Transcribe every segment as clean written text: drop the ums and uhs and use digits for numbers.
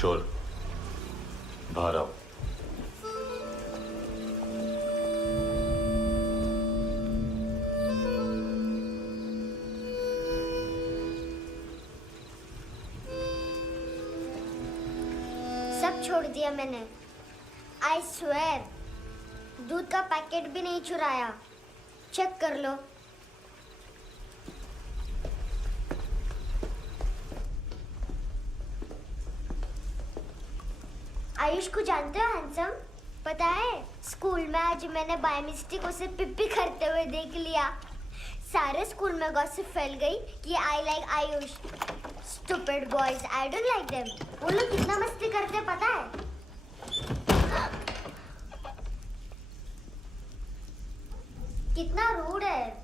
चोर, बाहर आओ। सब छोड़ दिया मैंने। आई स्वेयर, दूध का पैकेट भी नहीं चुराया। चेक कर लो। आयुष को जानते हो हैंडसम? पता है, स्कूल में आज मैंने बाय मिस्टेक उसे पिप्पी करते हुए देख लिया। सारे स्कूल में गॉसिप फैल गई कि I like Ayush. Stupid boys, I don't like them. वो लोग कितना मस्ती करते हैं पता है? कितना रूड है।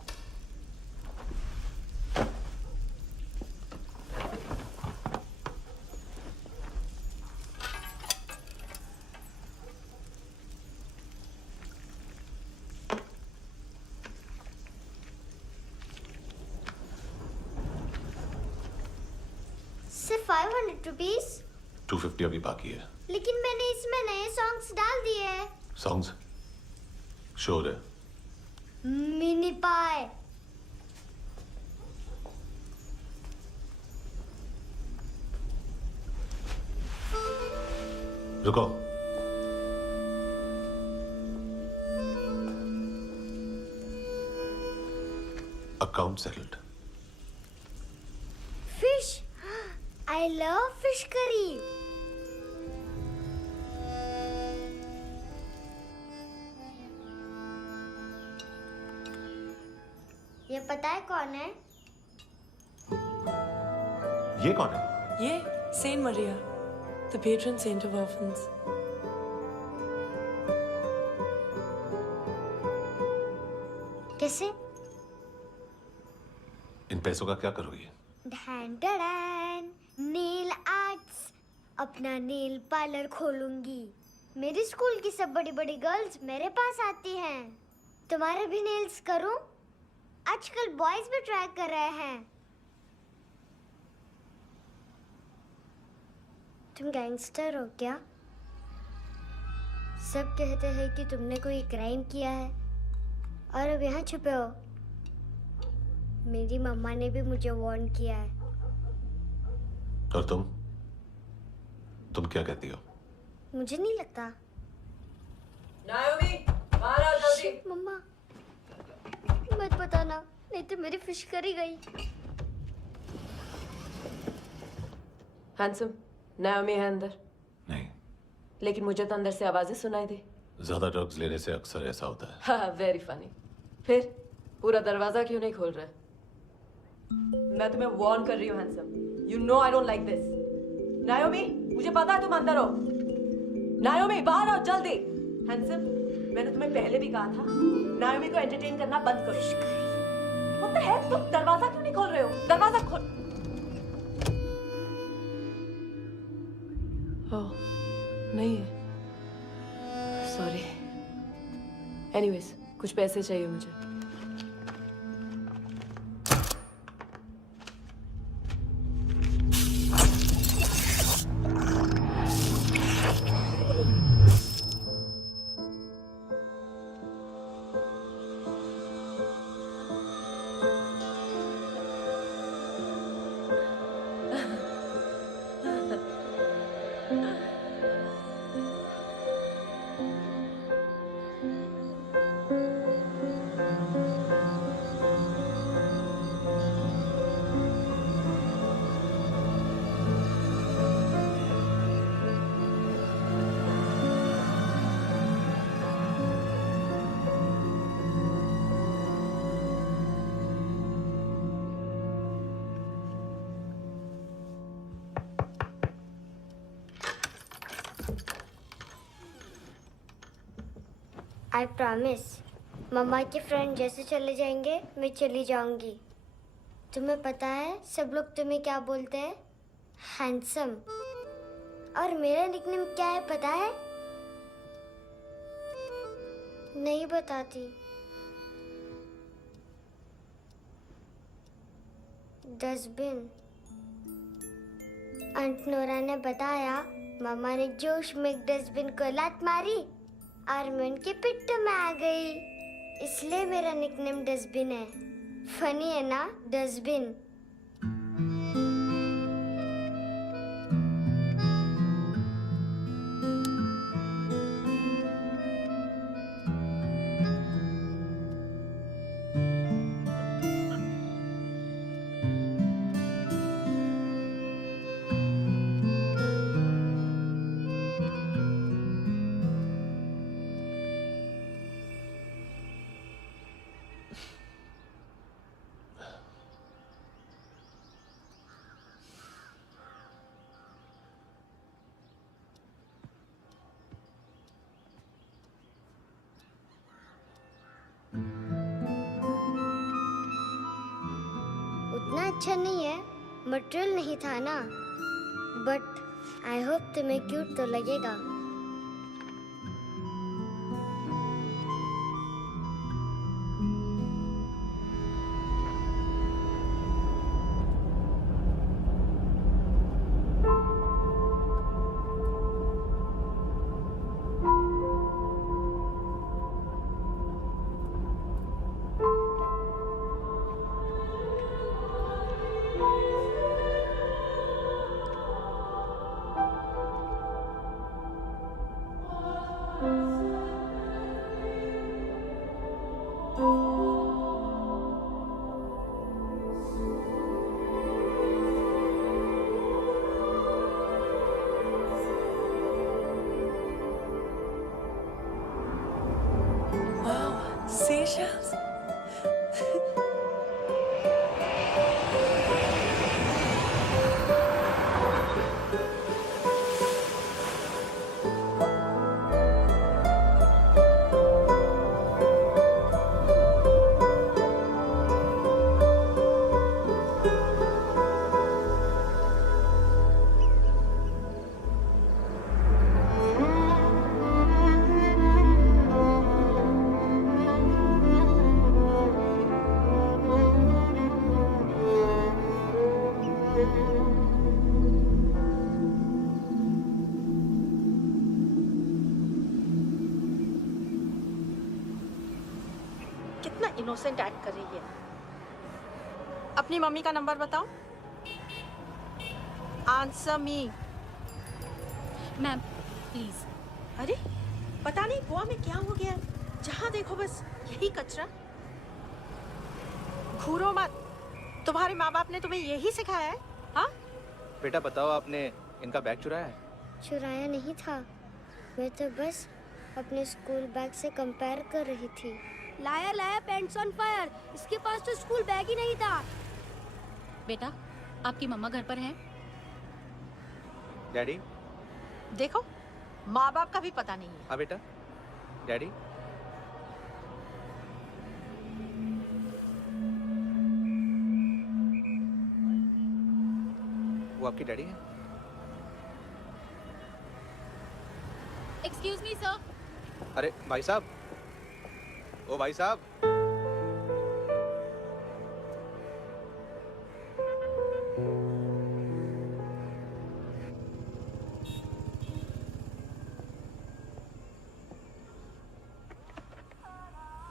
सिर्फ 500 रुपीज? 250 अभी बाकी है। लेकिन मैंने इसमें नए सॉन्ग्स डाल दिए हैं। सॉन्ग्स? शोर है। मिनी पाए। रुको। Account settled. Fish, I love fish curry. ये पता है कौन है? ये कौन है? ये Saint Maria, the patron saint of orphans. कैसे? इन पैसों का क्या करोगी? ढैन ढैन, नेल आर्ट्स। अपना नेल पार्लर खोलूंगी। मेरी स्कूल की सब बड़ी बड़ी गर्ल्स मेरे पास आती हैं। तुम्हारे भी नेल्स करूं? आजकल बॉयज भी ट्राई कर रहे हैं। तुम गैंगस्टर हो क्या? सब कहते हैं कि तुमने कोई क्राइम किया है और अब यहाँ छुपे हो। मेरी मम्मा ने भी मुझे वार्न किया है। और तुम क्या कहती हो? मुझे नहीं लगता। नायोमी, बाहर आओ जल्दी। मम्मा, मत बताना, नहीं तो मेरी फिश करी गई। हैंडसम, नायोमी है अंदर। नहीं। लेकिन मुझे तो अंदर से आवाजें सुनाई दी। ज्यादा ड्रग्स लेने से अक्सर ऐसा होता है। हाँ, वेरी फनी। फिर पूरा दरवाजा क्यों नहीं खोल रहे? मैं तुम्हें वार्न कर रही हूँ handsome. You know I don't like this. नायोमी, मुझे पता है तुम अंदर हो। नायोमी, बाहर आओ जल्दी। हैंडसम, मैंने तुम्हें पहले भी कहा था नायोमी को एंटरटेन करना बंद करो। What the heck? तुम दरवाजा क्यों नहीं खोल रहे हो? दरवाजा खोल। ओह, नहीं है। सॉरी। एनीवेज, कुछ पैसे चाहिए मुझे। आई प्रॉमिस, मम्मा के फ्रेंड जैसे चले जाएंगे मैं चली जाऊंगी। तुम्हें पता है सब लोग तुम्हें क्या बोलते हैं? हैंडसम। और मेरा निकनेम क्या है पता है? नहीं बताती। डस्टबिन। आंट नोरा ने बताया मामा ने जोश में एक डस्टबिन को लात मारी और मैं उनके पिट्ठू में आ गई। इसलिए मेरा निकनेम डस्टबिन है। फनी है ना, डस्टबिन। उतना अच्छा नहीं है, मटेरियल नहीं था ना, बट आई होप तुम्हें क्यूट तो लगेगा। Seashells? कितना इनोसेंट एक्ट कर रही है। अपनी मम्मी का नंबर बताओ। Answer me. Ma'am please. अरे पता नहीं गोवा में क्या हो गया, जहाँ देखो बस यही कचरा। घूरो मत, तुम्हारे माँ बाप ने तुम्हें यही सिखाया है? हाँ बेटा बताओ, आपने इनका बैग चुराया है? चुराया नहीं था, मैं तो बस अपने स्कूल बैग से कंपेयर कर रही थी। लाया लाया पैंट्स ऑन फायर, इसके पास तो स्कूल बैग ही नहीं था। बेटा आपकी मम्मा घर पर हैं? डैडी? देखो, माँ बाप का भी पता नहीं है। हाँ बेटा। डैडी? वो आपकी डैडी है? Excuse me sir. अरे भाई साहब, ओ भाई साहब।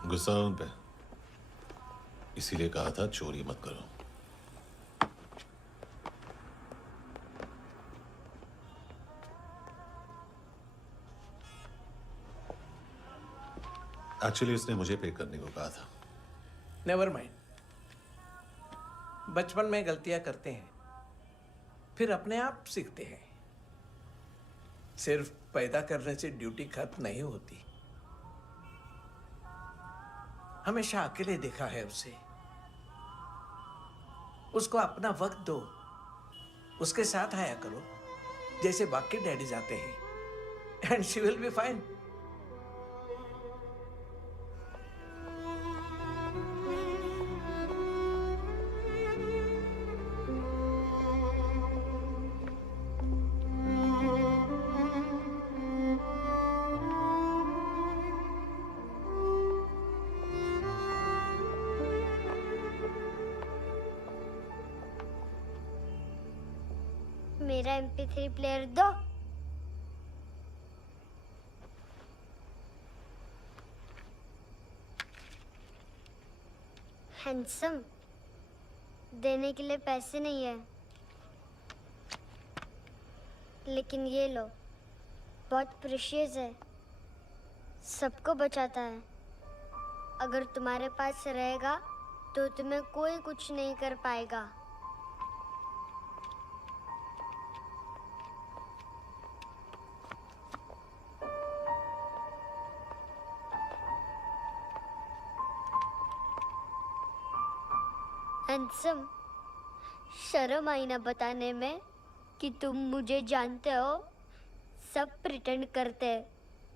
गुस्सा है उन पे, इसीलिए कहा था चोरी मत करो। एक्चुअली उसने मुझे पे करने को कहा था। नेवर माइंड, बचपन में गलतियां करते हैं, फिर अपने आप सीखते हैं। सिर्फ पैदा करने से ड्यूटी खत्म नहीं होती। हमेशा अकेले देखा है उसे। उसको अपना वक्त दो, उसके साथ आया करो जैसे बाकी डैडी जाते हैं, and she will be fine. मेरा MP3 प्लेयर दो। हैंडसम, देने के लिए पैसे नहीं है, लेकिन ये लो, बहुत प्रेशियस है, सबको बचाता है। अगर तुम्हारे पास रहेगा तो तुम्हें कोई कुछ नहीं कर पाएगा। हैंडसम, शर्म आई ना बताने में कि तुम मुझे जानते हो। सब प्रिटेंड करते हैं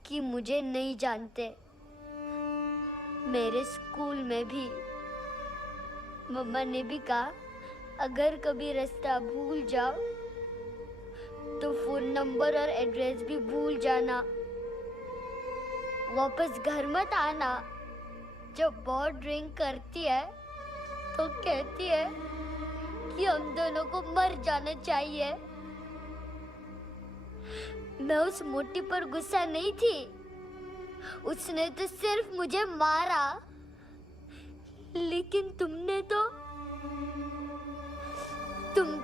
कि मुझे नहीं जानते। मेरे स्कूल में भी मम्मा ने भी कहा, अगर कभी रास्ता भूल जाओ तो फोन नंबर और एड्रेस भी भूल जाना। वापस घर मत आना। जब बहुत ड्रिंक करती है तो कहती है कि हम दोनों को मर जाना चाहिए। मैं उस मोटी पर गुस्सा नहीं थी, उसने तो सिर्फ मुझे मारा, लेकिन तुम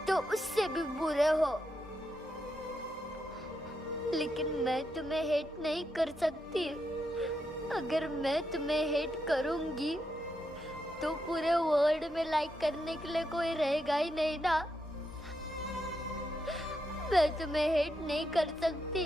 तो उससे भी बुरे हो। लेकिन मैं तुम्हें हेट नहीं कर सकती। अगर मैं तुम्हें हेट करूंगी तो पूरे वर्ल्ड में लाइक करने के लिए कोई रहेगा ही नहीं ना। मैं तुम्हें हेट नहीं कर सकती।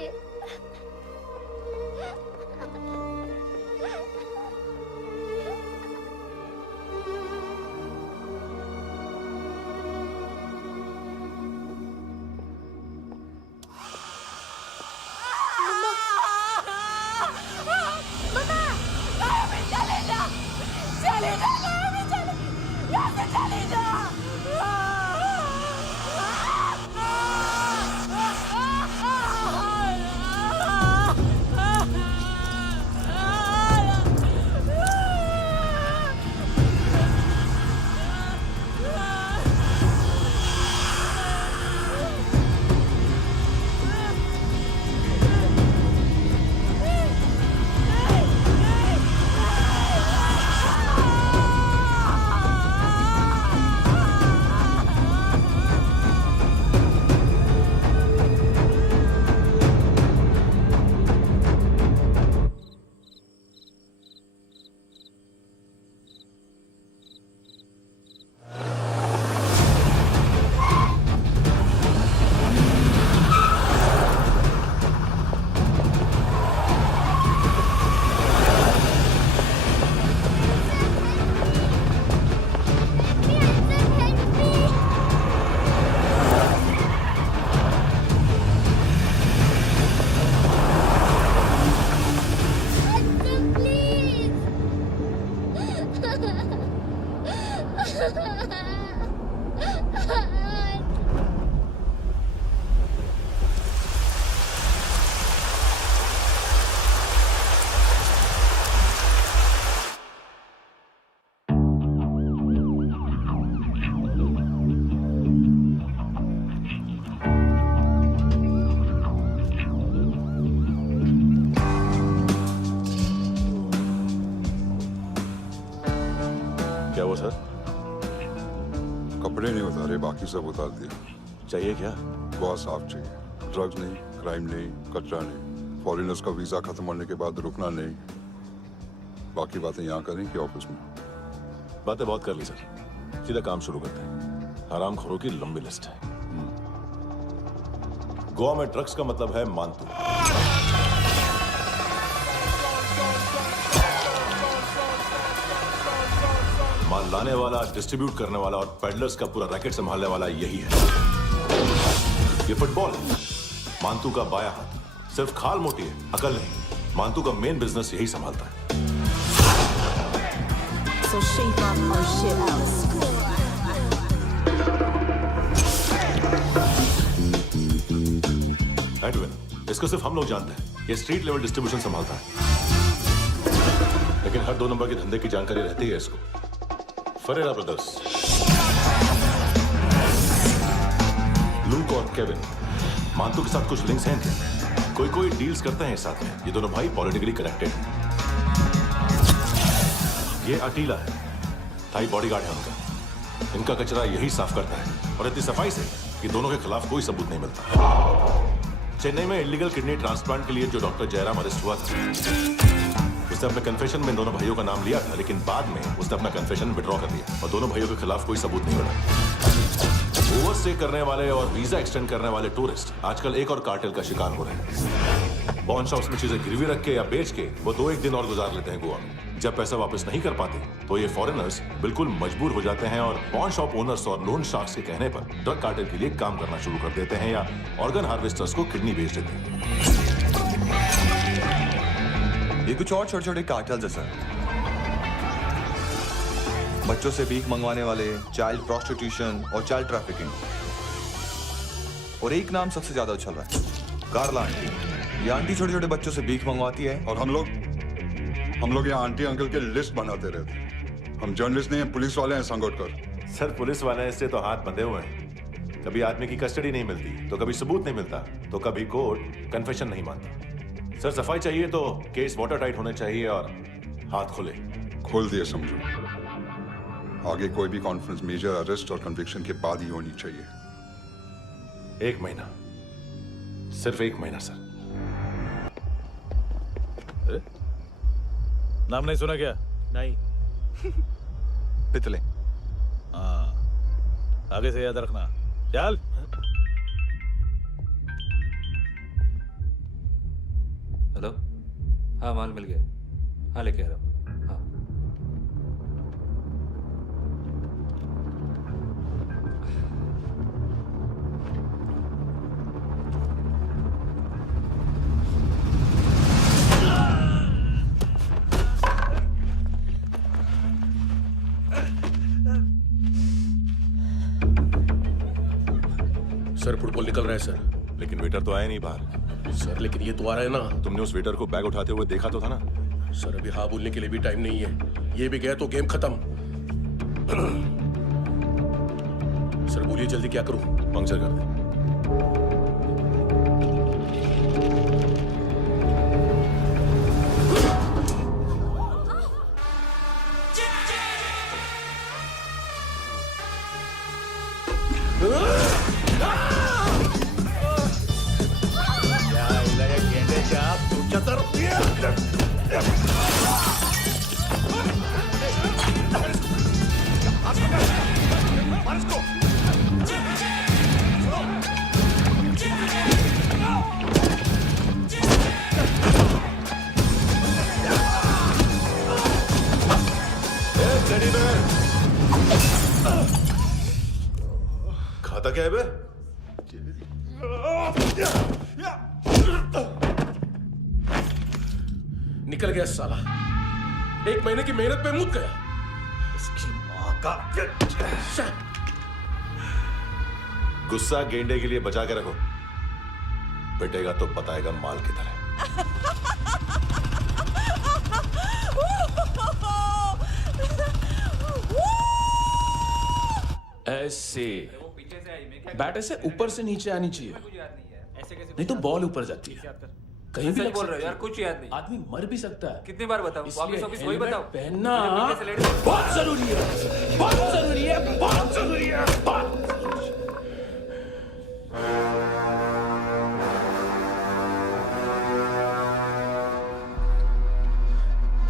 क्या हुआ सर? कपड़े नहीं उतारे, बाकी सब उतार दिए। चाहिए क्या? बहुत साफ चाहिए। ड्रग्स नहीं, क्राइम नहीं, कचरा नहीं। फॉरेनर्स का वीजा खत्म होने के बाद रुकना नहीं। बाकी बातें यहाँ करें कि ऑफिस में? बातें बहुत कर ली सर, सीधा काम शुरू करते हैं। हरामखोरों की लंबी लिस्ट है। गोवा में ड्रग्स का मतलब है मानतू। माल लाने वाला, डिस्ट्रीब्यूट करने वाला और पेडलर्स का पूरा रैकेट संभालने वाला यही है। ये फुटबॉल है, मानतू का बाया हाथ। सिर्फ खाल मोटी है, अकल नहीं। मानतू का मेन बिजनेस यही संभालता है। So shape up our shit out. Edwin, इसको सिर्फ हम लोग जानते हैं। ये स्ट्रीट लेवल डिस्ट्रीब्यूशन संभालता है, लेकिन हर 2 नंबर के धंधे की जानकारी रहती है इसको। फरेरा ब्रदर्स, लूक और केविन, मानतू के साथ कुछ लिंक्स हैं क्या? कोई डील्स करते हैं साथ में। ये दोनों भाई पॉलिटिकली कनेक्टेड हैं। ये अटीला है, थाई बॉडीगार्ड है उनका। इनका कचरा यही साफ करता है और इतनी सफाई से कि दोनों के खिलाफ कोई सबूत नहीं मिलता। चेन्नई में इलीगल किडनी ट्रांसप्लांट के लिए जो डॉक्टर जयराम अरेस्ट हुआ था, उसने अपने कन्फेशन में दोनों भाइयों का नाम लिया था, लेकिन बाद में उसने अपना कन्फेशन विड्रॉ कर दिया और दोनों भाइयों के खिलाफ कोई सबूत नहीं मिला। ओवरस्टे करने वाले और वीजा एक्सटेंड करने वाले टूरिस्ट आजकल एक और कार्टेल का शिकार हो रहे हैं। पॉन शॉप्स में चीजें गिरवी रख के या बेच के वो 2-1 दिन और गुजार लेते हैं गोवा में। जब पैसा वापस नहीं कर पाते तो ये फॉरेनर्स बिल्कुल मजबूर हो जाते हैं और पॉन शॉप ओनर्स और लोन शार्क्स के कहने पर ड्रग कार्टेल के लिए काम करना शुरू कर देते हैं या ऑर्गन हार्वेस्टर्स को किडनी बेच देते हैं। ये कुछ और छोटे छोटे कार्टेल्स है सर। बच्चों से भीख मंगवाने वाले, चाइल्ड प्रोस्टिट्यूशन और चाइल्ड ट्रैफिकिंग। और एक नाम सबसे ज्यादा उछल रहा है, कार्ला आंटी। ये आंटी छोटे छोटे बच्चों से भीख मंगवाती है और हम लोग यहाँ आंटी अंकल के लिस्ट बनाते रहते हैं। हम जर्नलिस्ट नहीं हैं, पुलिस वाले हैं संगोटकर। सर पुलिस वाले से तो हाथ बंधे हुए हैं। कभी आदमी की कस्टडी नहीं मिलती तो कभी सबूत नहीं मिलता तो कभी कोर्ट कन्फेशन नहीं मानता। सर सफाई चाहिए तो केस वाटर टाइट होने चाहिए और हाथ खुले। खोल दिए समझो। आगे कोई भी कॉन्फ्रेंस मेजर अरेस्ट और कन्विक्शन के बाद ही होनी चाहिए। 1 महीना, सिर्फ 1 महीना सर। नाम नहीं सुना क्या? नहीं। पितले। हाँ, आगे से याद रखना। चल। हेलो, हाँ माल मिल गया। हाँ लेके आ रहा हूँ। हाँ सर फुटबॉल निकल रहा है सर। लेकिन वेटर तो आया नहीं बाहर। सर लेकिन ये तो आ रहा है ना। तुमने उस वेटर को बैग उठाते हुए देखा तो था ना? सर अभी हाँ बोलने के लिए भी टाइम नहीं है। ये भी गया तो गेम खत्म। सर बोलिए जल्दी क्या करूं? पंक्चर कर दे। खाता क्या है बे? निकल गया साला। 1 महीने की मेहनत पे मुक गया। इसकी माँ का। गुस्सा गेंडे के लिए बचा के रखो, पिटेगा तो बताएगा माल की तरह। ऐसे बैट ऐसे ऊपर से नीचे आनी चाहिए, नहीं तो बॉल ऊपर जाती है। कहीं भी बोल रहे हो यार, कुछ याद नहीं। आदमी मर भी सकता है। कितनी बार बताऊं? वापस ऑफिस वही बताओ। पहनना बहुत जरूरी है, बहुत जरूरी है, बहुत जरूरी है, बहुत जरूरी है।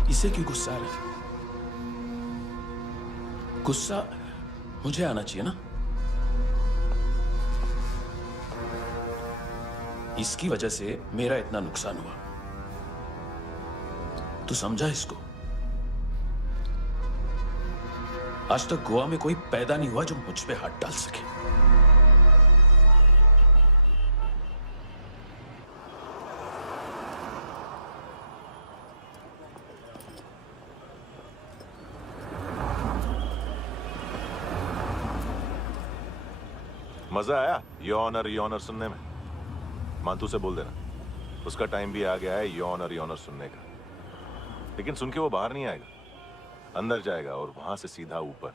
इसे क्यों गुस्सा आ रहा है? गुस्सा मुझे आना चाहिए ना। इसकी वजह से मेरा इतना नुकसान हुआ। तू समझा इसको? आज तक गोवा में कोई पैदा नहीं हुआ जो मुझ पे हाथ डाल सके। मजा आया यॉनर सुनने में? मांतू से बोल देना उसका टाइम भी आ गया है यॉनर सुनने का। लेकिन सुन के वो बाहर नहीं आएगा, अंदर जाएगा और वहां से सीधा ऊपर।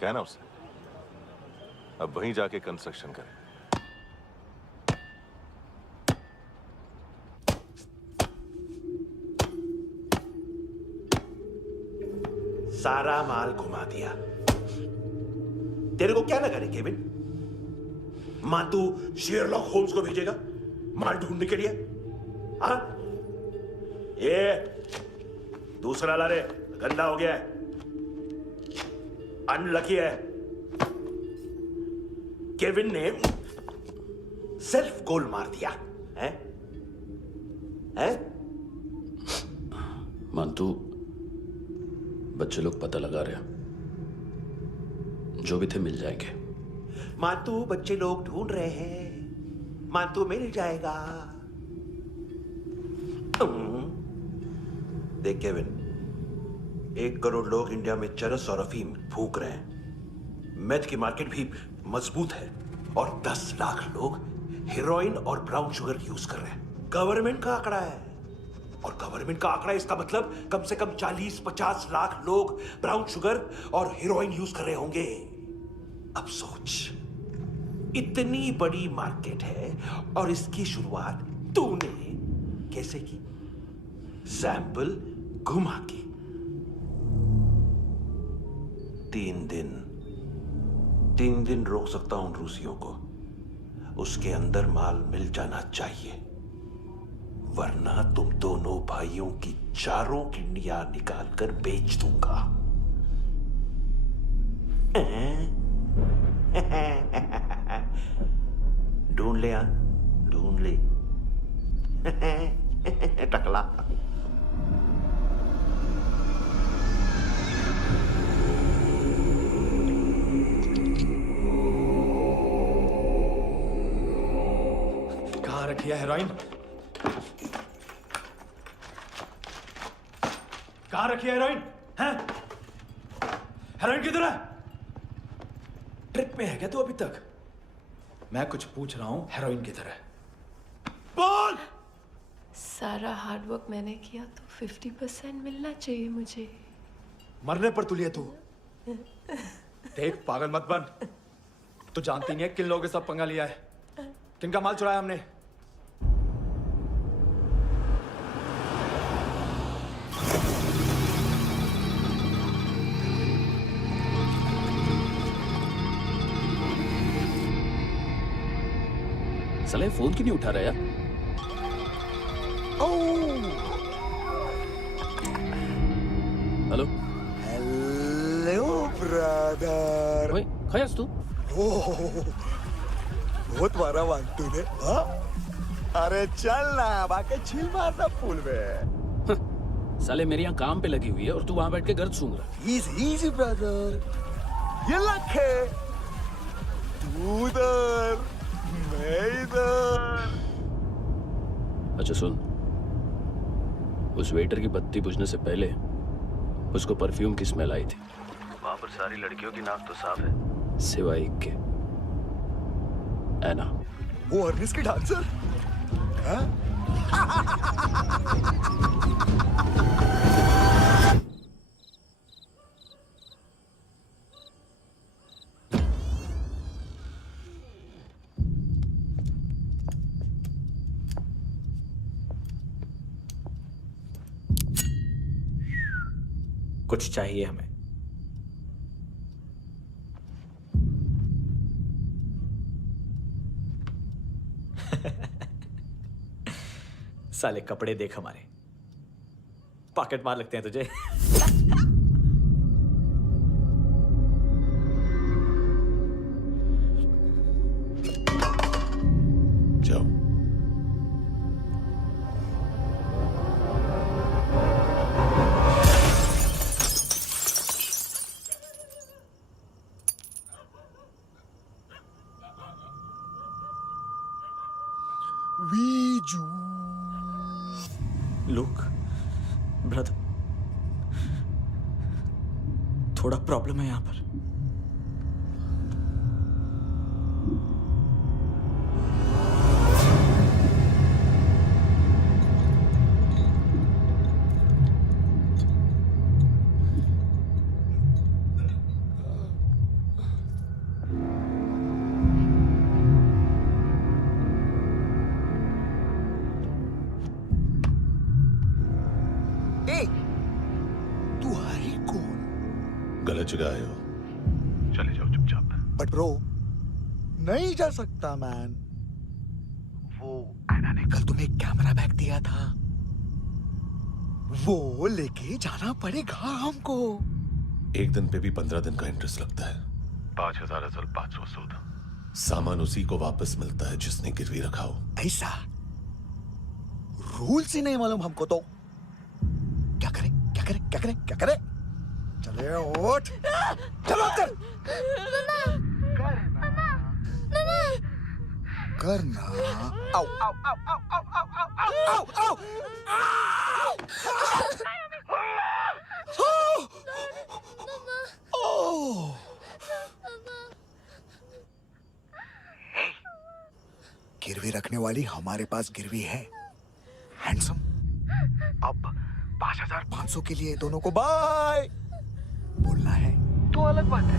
कहना उससे अब वहीं जाके कंस्ट्रक्शन करे। सारा माल घुमा दिया। तेरे को क्या लगा रे केविन? मातू शेरलॉक होम्स को भेजेगा माल ढूंढने के लिए? हाँ, ये दूसरा ला रे, गंदा हो गया है, अनलकी है। केविन ने सेल्फ गोल मार दिया है? मानतू, बच्चे लोग पता लगा रहे हैं, जो भी थे मिल जाएंगे। मातू बच्चे लोग ढूंढ रहे हैं, मातू मिल जाएगा। देख केविन, 1 करोड़ लोग इंडिया में चरस और अफीम फूंक रहे हैं। मेथ की मार्केट भी मजबूत है और 10 लाख लोग हेरोइन और ब्राउन शुगर यूज कर रहे हैं। गवर्नमेंट का आंकड़ा है, और गवर्नमेंट का आंकड़ा इसका मतलब कम से कम 40-50 लाख लोग ब्राउन शुगर और हेरोइन यूज कर रहे होंगे। अब सोच, इतनी बड़ी मार्केट है और इसकी शुरुआत तूने कैसे की? सैंपल घुमा के। 3 दिन रोक सकता हूं रूसियों को, उसके अंदर माल मिल जाना चाहिए, वरना तुम दोनों भाइयों की चारों किडनियां निकाल कर बेच दूंगा। ढूंढ ले, ढूंढ ले टकला। कहाँ रखी है हेरोइन? कहाँ रखी है हेरोइन? हैं? हेरोइन किधर है? ट्रिप में है क्या तू अभी तक? मैं कुछ पूछ रहा हूं, हेरोइन किधर है? बोल! सारा हार्डवर्क मैंने किया तो 50% मिलना चाहिए मुझे। मरने पर तुलिए तू। देख, पागल मत बन। तू जानती नहीं है किन लोगों के साथ पंगा लिया है, किनका माल चुराया हमने। साले फोन क्यों नहीं उठा रहा यार? Hello hello brother. ओए, खयास तू? बहुत मारा मानतू ने। हाँ? अरे चल ना, बाकी चिल मारना पूल में। साले मेरे यहाँ काम पे लगी हुई है और तू वहां बैठ के गर्द सूंघ रहा। इजी ब्रदर, ये लक है। तू उधर, मैं इधर। अच्छा सुन, उस वेटर की बत्ती बुझने से पहले उसको परफ्यूम की स्मेल आई थी। वहां पर सारी लड़कियों की नाक तो साफ है, सिवाय एक के, एना। वो अर्निस की डांसर? हाँ? कुछ चाहिए हमें। साले कपड़े देख हमारे, पॉकेट मार लगते हैं तुझे। जाओ। लुक ब्रदर, थोड़ा प्रॉब्लम है यहाँ पर। गलत जगह आए हो, चले जाओ चुपचाप। बट ब्रो, नहीं जा सकता मैन। वो एना ने कल तुम्हें एक कैमरा बैग दिया था, वो लेके जाना पड़ेगा हमको। एक दिन पे भी 15 दिन का इंटरेस्ट लगता है। 5,000 असल 500 सूद। सामान उसी को वापस मिलता है जिसने गिरवी रखा हो। ऐसा रूल्स ही नहीं मालूम हमको तो। क्या करें क्या करें क्या करें क्या करें? चले उठ, चलो चल। करना आओ आओ आओ आओ आओ आओ आओ आओ आओ। गिरवी रखने वाली हमारे पास गिरवी है। हैंडसम, अब 5,500 के लिए दोनों को बाय बोलना है तो अलग बात है।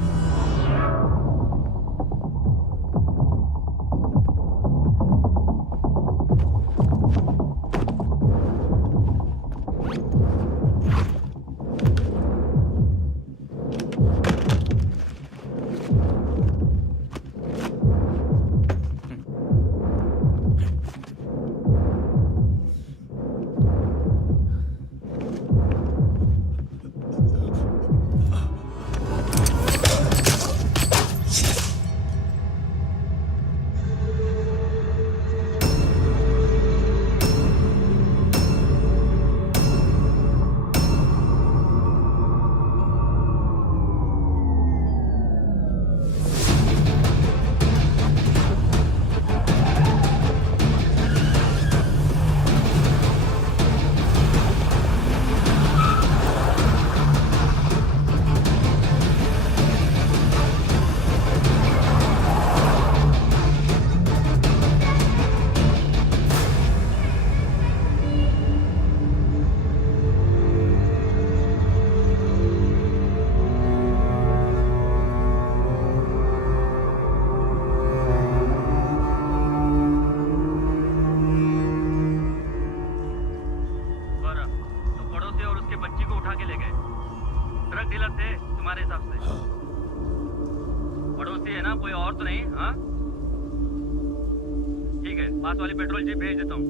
पास वाली पेट्रोल जीप भेज देता हूँ।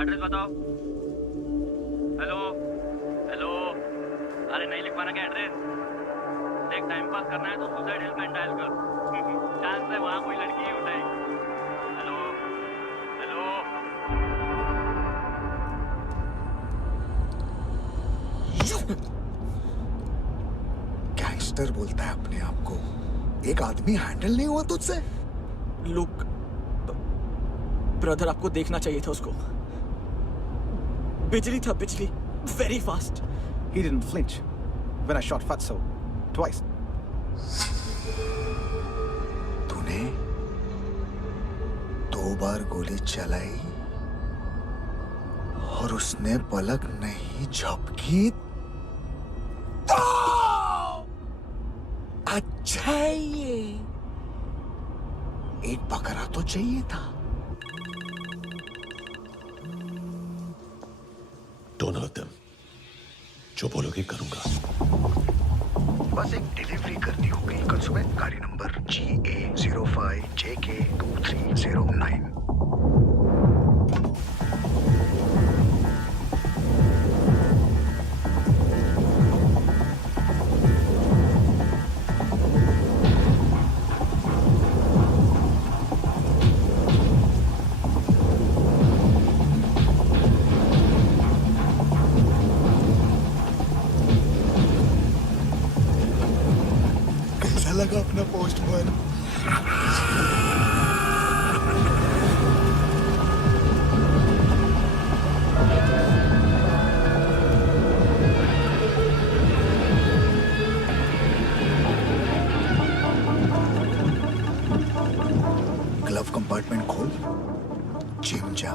एड्रेस बताओ। हेलो हेलो, अरे नहीं लिख पाना क्या एड्रेस? देख, टाइम पास करना है तो सुसाइड हेल्पलाइन डायल कर। चांस है वहाँ कोई लड़की ही उठाए। Hello hello. गैंगस्टर बोलता है अपने आप को। एक आदमी हैंडल नहीं हुआ तुझसे? लुक ब्रदर, आपको देखना चाहिए था उसको। बिजली था, बिजली, very fast. He didn't flinch when I shot Fatso twice. तूने 2 बार गोली चलाई और उसने पलक नहीं झपकी तो अच्छा है ये। एक बकरा तो चाहिए था। Don't hurt them. जो बोलोगे करूंगा। बस एक डिलीवरी करनी होगी कल सुबह। गाड़ी नंबर GA05JK2309। लगा अपना पोस्टमैन। ग्लव कंपार्टमेंट खोल, जिम जा।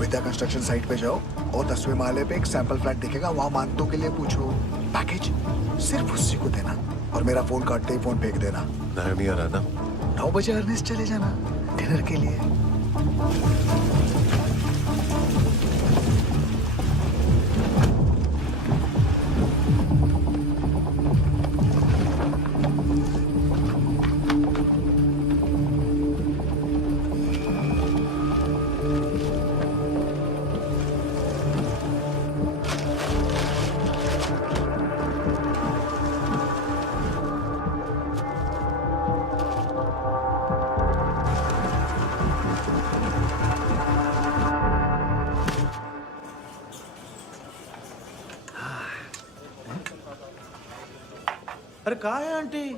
Vidya Construction साइट पे जाओ और 10वें माले पे एक सैंपल फ्लैट दिखेगा, वहां मानतो के लिए पूछो। पैकेज सिर्फ उसी को देना और मेरा फोन काटते ही फोन फेंक देना। नायोमी आ रहा ना? 9 बजे अर्नेस्ट चले जाना डिनर के लिए। अरे कहा है आंटी?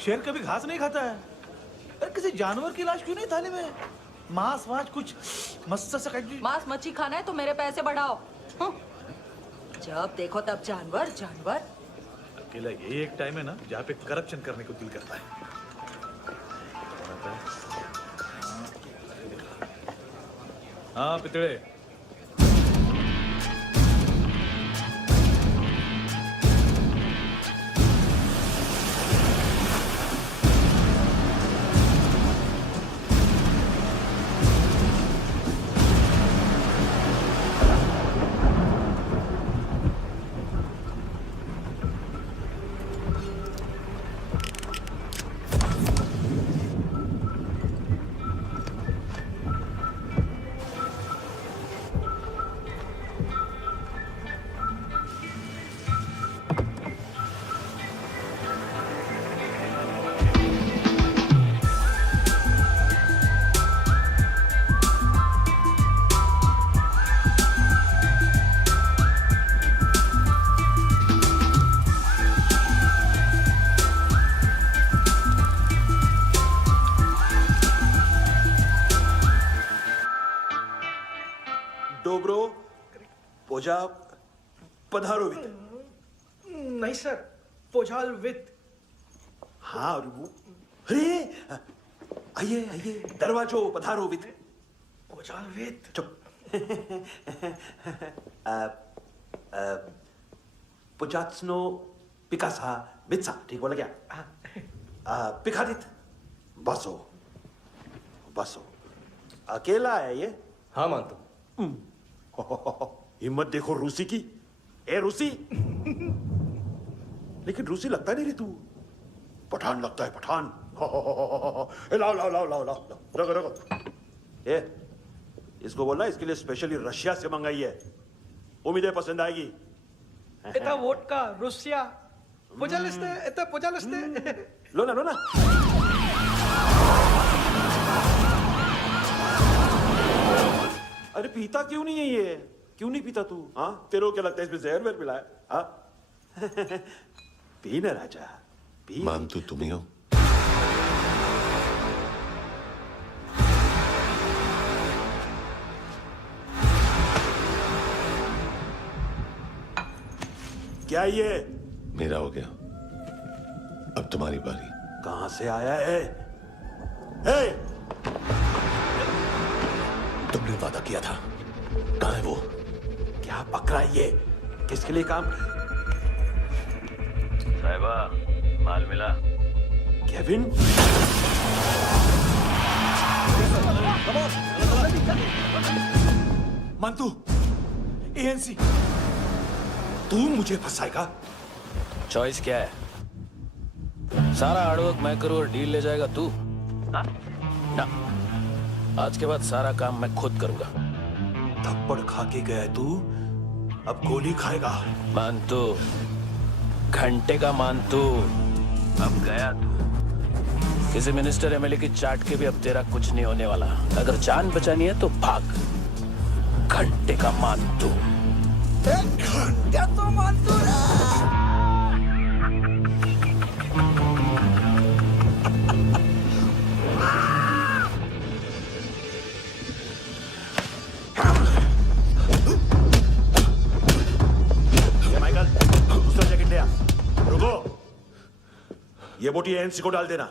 शेर कभी घास नहीं खाता है। अरे किसी जानवर की लाश क्यों नहीं थाली में? मांस वास कुछ मस्त सा मांस मच्छी खाना है तो मेरे पैसे बढ़ाओ। जब देखो तब जानवर जानवर। अकेला ये एक टाइम है ना जहाँ पे करप्शन करने को दिल करता है। हाँ पितड़े। डोब्रो पोजा पधारोवित। नहीं सर, पोजाल विथ। हाँ और वो अरे आइए आइए दरवाजो पधारोवित। पोजाल विथ। चुप। पुजात्सनो पिकासा बित्सा, ठीक बोला क्या? पिकादित बसो बसो। अकेला है ये? हाँ मानतो। हिम्मत देखो रूसी की। ए रूसी। लेकिन रूसी लगता नहीं रे तू, पठान लगता है पठान। लाओ लाओ लाओ लाओ लाओ रखो रखो। ए इसको बोलना इसके लिए स्पेशली रशिया से मंगाई है, उम्मीद है पसंद आएगी। इतना वोडका रुसिया पोजालिस्ते इतना पोजालिस्ते। लो ना लो ना। अरे पीता क्यों नहीं है ये? क्यों नहीं पीता तू? हाँ तेरे को क्या लगता है इसमें जहर वेर मिला है? हाँ पी ना राजा पी। मानतू तुम ही हो? क्या ये? मेरा हो गया, अब तुम्हारी बारी। कहां से आया है? हे! तुमने वादा किया था, कहां है वो? क्या पकड़ा ये? किसके लिए काम? साहिबा माल मिला? केविन? मंतू एएनसी। तू मुझे फंसाएगा? चॉइस क्या है? सारा हार्डवर्क मैं करूं और डील ले जाएगा तू? ना, आज के बाद सारा काम मैं खुद करूंगा। थप्पड़ खा के गया तू, अब गोली खाएगा। मानतू, घंटे का मानतू, अब गया तू। किसी मिनिस्टर एमएलए की चाट के भी अब तेरा कुछ नहीं होने वाला। अगर जान बचानी है तो भाग। घंटे का मानतू। घंटे तो मानतू माइकल, दूसरा जैकेट ले आ। रुको, ये बोटी एएनसी को डाल देना।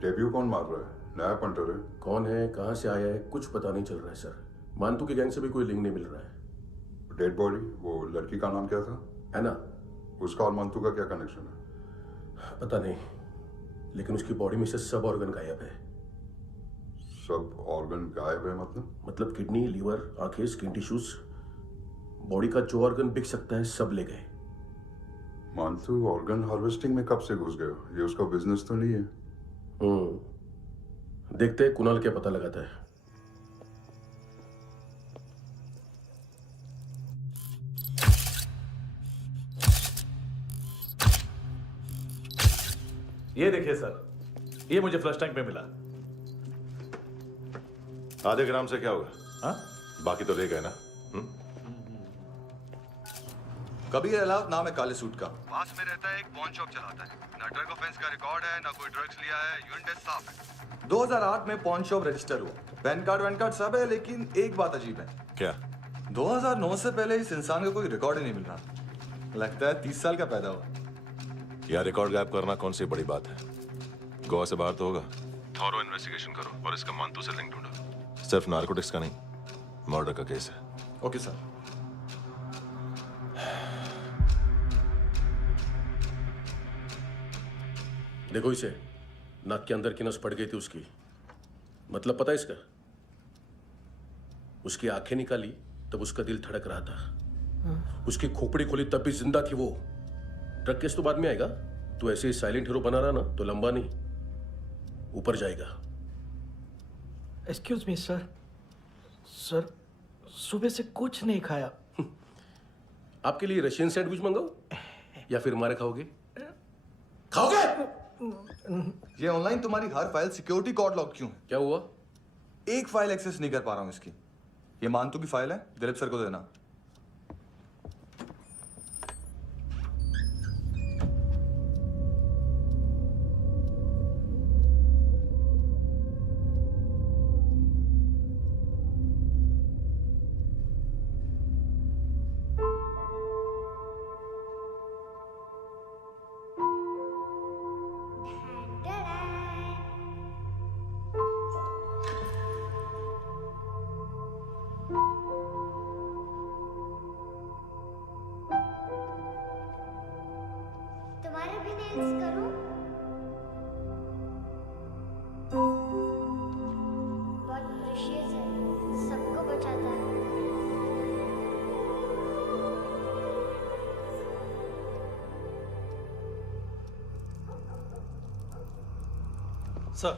डेब्यू कौन मार रहा है? नया पंटर है। कौन है, कहाँ से आया है, कुछ पता नहीं चल रहा है सर। मानतू की गैंग से भी कोई लिंक नहीं मिल रहा है। डेड बॉडी, वो लड़की का नाम क्या था? है ना? उसका और मंतू का क्या कनेक्शन है? पता नहीं, लेकिन उसकी बॉडी में से सब ऑर्गन गायब है। सब ऑर्गन गायब है मतलब किडनी, लीवर, आंखें, स्किन टिश्यूज, बॉडी का जो ऑर्गन बिक सकता है सब ले गए। मंतू ऑर्गन हार्वेस्टिंग में कब से घुस गया? ये उसका बिजनेस तो नहीं है? देखते हैं कुणाल क्या पता लगाता है। ये देखिए सर, ये मुझे फ्लश टैंक में मिला। आधे ग्राम से क्या होगा? हाँ? बाकी तो ले गए ना? कबीर अलाव नाम है काले सूट का। पास में रहता है, एक पॉन शॉप चलाता है। ना ड्रग ऑफेंस का रिकॉर्ड है, ना कोई ड्रग्स लिया है। यूनिट साफ है। 2008 में पॉन शॉप रजिस्टर हुआ। पैन कार्ड सब है, लेकिन एक बात अजीब है। क्या? 2009 से पहले इस इंसान का कोई रिकॉर्ड ही नहीं मिल रहा। लगता है 30 साल का पैदा हुआ। यह रिकॉर्ड गायब करना कौन सी बड़ी बात है? गोवा से बाहर तो होगा। थॉरो इन्वेस्टिगेशन करो और इसका मंतू से लिंक ढूंढो। सिर्फ नारकोटिक्स का नहीं, मर्डर का केस है। Okay sir. देखो इसे, नाक के अंदर की नस पड़ गई थी उसकी। मतलब पता है इसका? उसकी आंखें निकाली तब उसका दिल धड़क रहा था। उसकी खोपड़ी खोली तब भी जिंदा थी वो। ड्रग केस तो बाद में आएगा। तो ऐसे ही साइलेंट हीरो बना रहा ना तो लंबा नहीं, ऊपर जाएगा। एक्सक्यूज मी सर, सुबह से कुछ नहीं खाया। आपके लिए रशियन सैंडविच मंगाओ या फिर हमारे खाओगे? खाओगे? ये ऑनलाइन तुम्हारी हर फाइल सिक्योरिटी कोड लॉक क्यों है? क्या हुआ? एक फाइल एक्सेस नहीं कर पा रहा हूं इसकी। ये मानतू की फाइल है, दिलीप सर को देना। तुम्हारे भी नेल्स करूं? बहुत प्रेशियस है, सबको बचाता है। सर।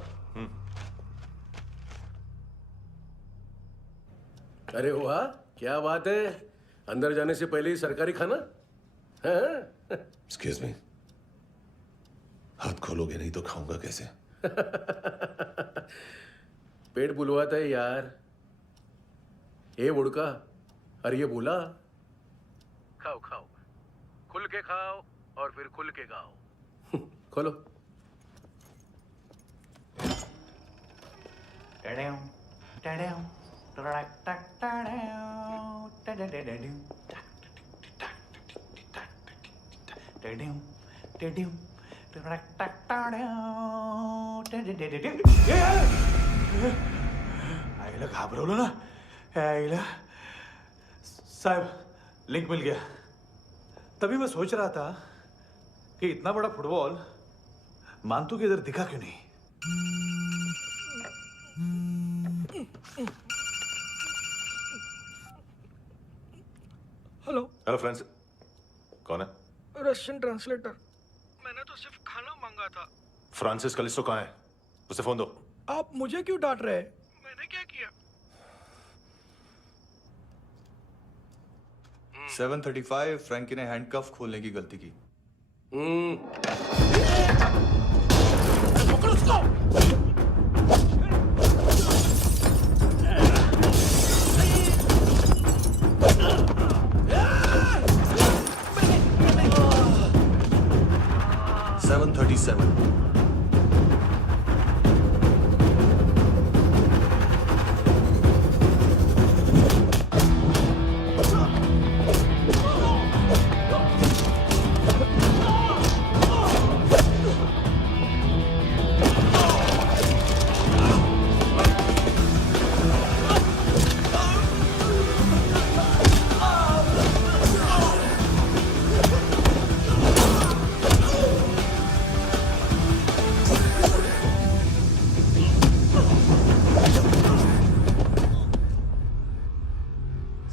अरे वाह, क्या बात है। अंदर जाने से पहले ही सरकारी खाना। एक्सक्यूज मी, हाथ खोलोगे नहीं तो खाऊंगा कैसे? पेट बुलवाता है यार। ए बुड़का, अरे ये बोला। खाओ खाओ, खुल के खाओ और फिर खुल के गाओ। खोलो। आईला घाबरवलं ना? आईला साहब, लिंक मिल गया। तभी मैं सोच रहा था कि इतना बड़ा फुटबॉल मानतू के इधर दिखा क्यों नहीं? हेलो। हेलो फ्रेंड्स, कौन है? Russian translator. मैंने तो सिर्फ खाना मांगा था। फ्रांसिस कलिस्टो कहाँ है? उसे फोन दो। आप मुझे क्यों डांट रहे हैं? मैंने क्या किया? 735 फ्रैंकी ने हैंडकफ खोलने की गलती की। पकड़ो उसको। 737 737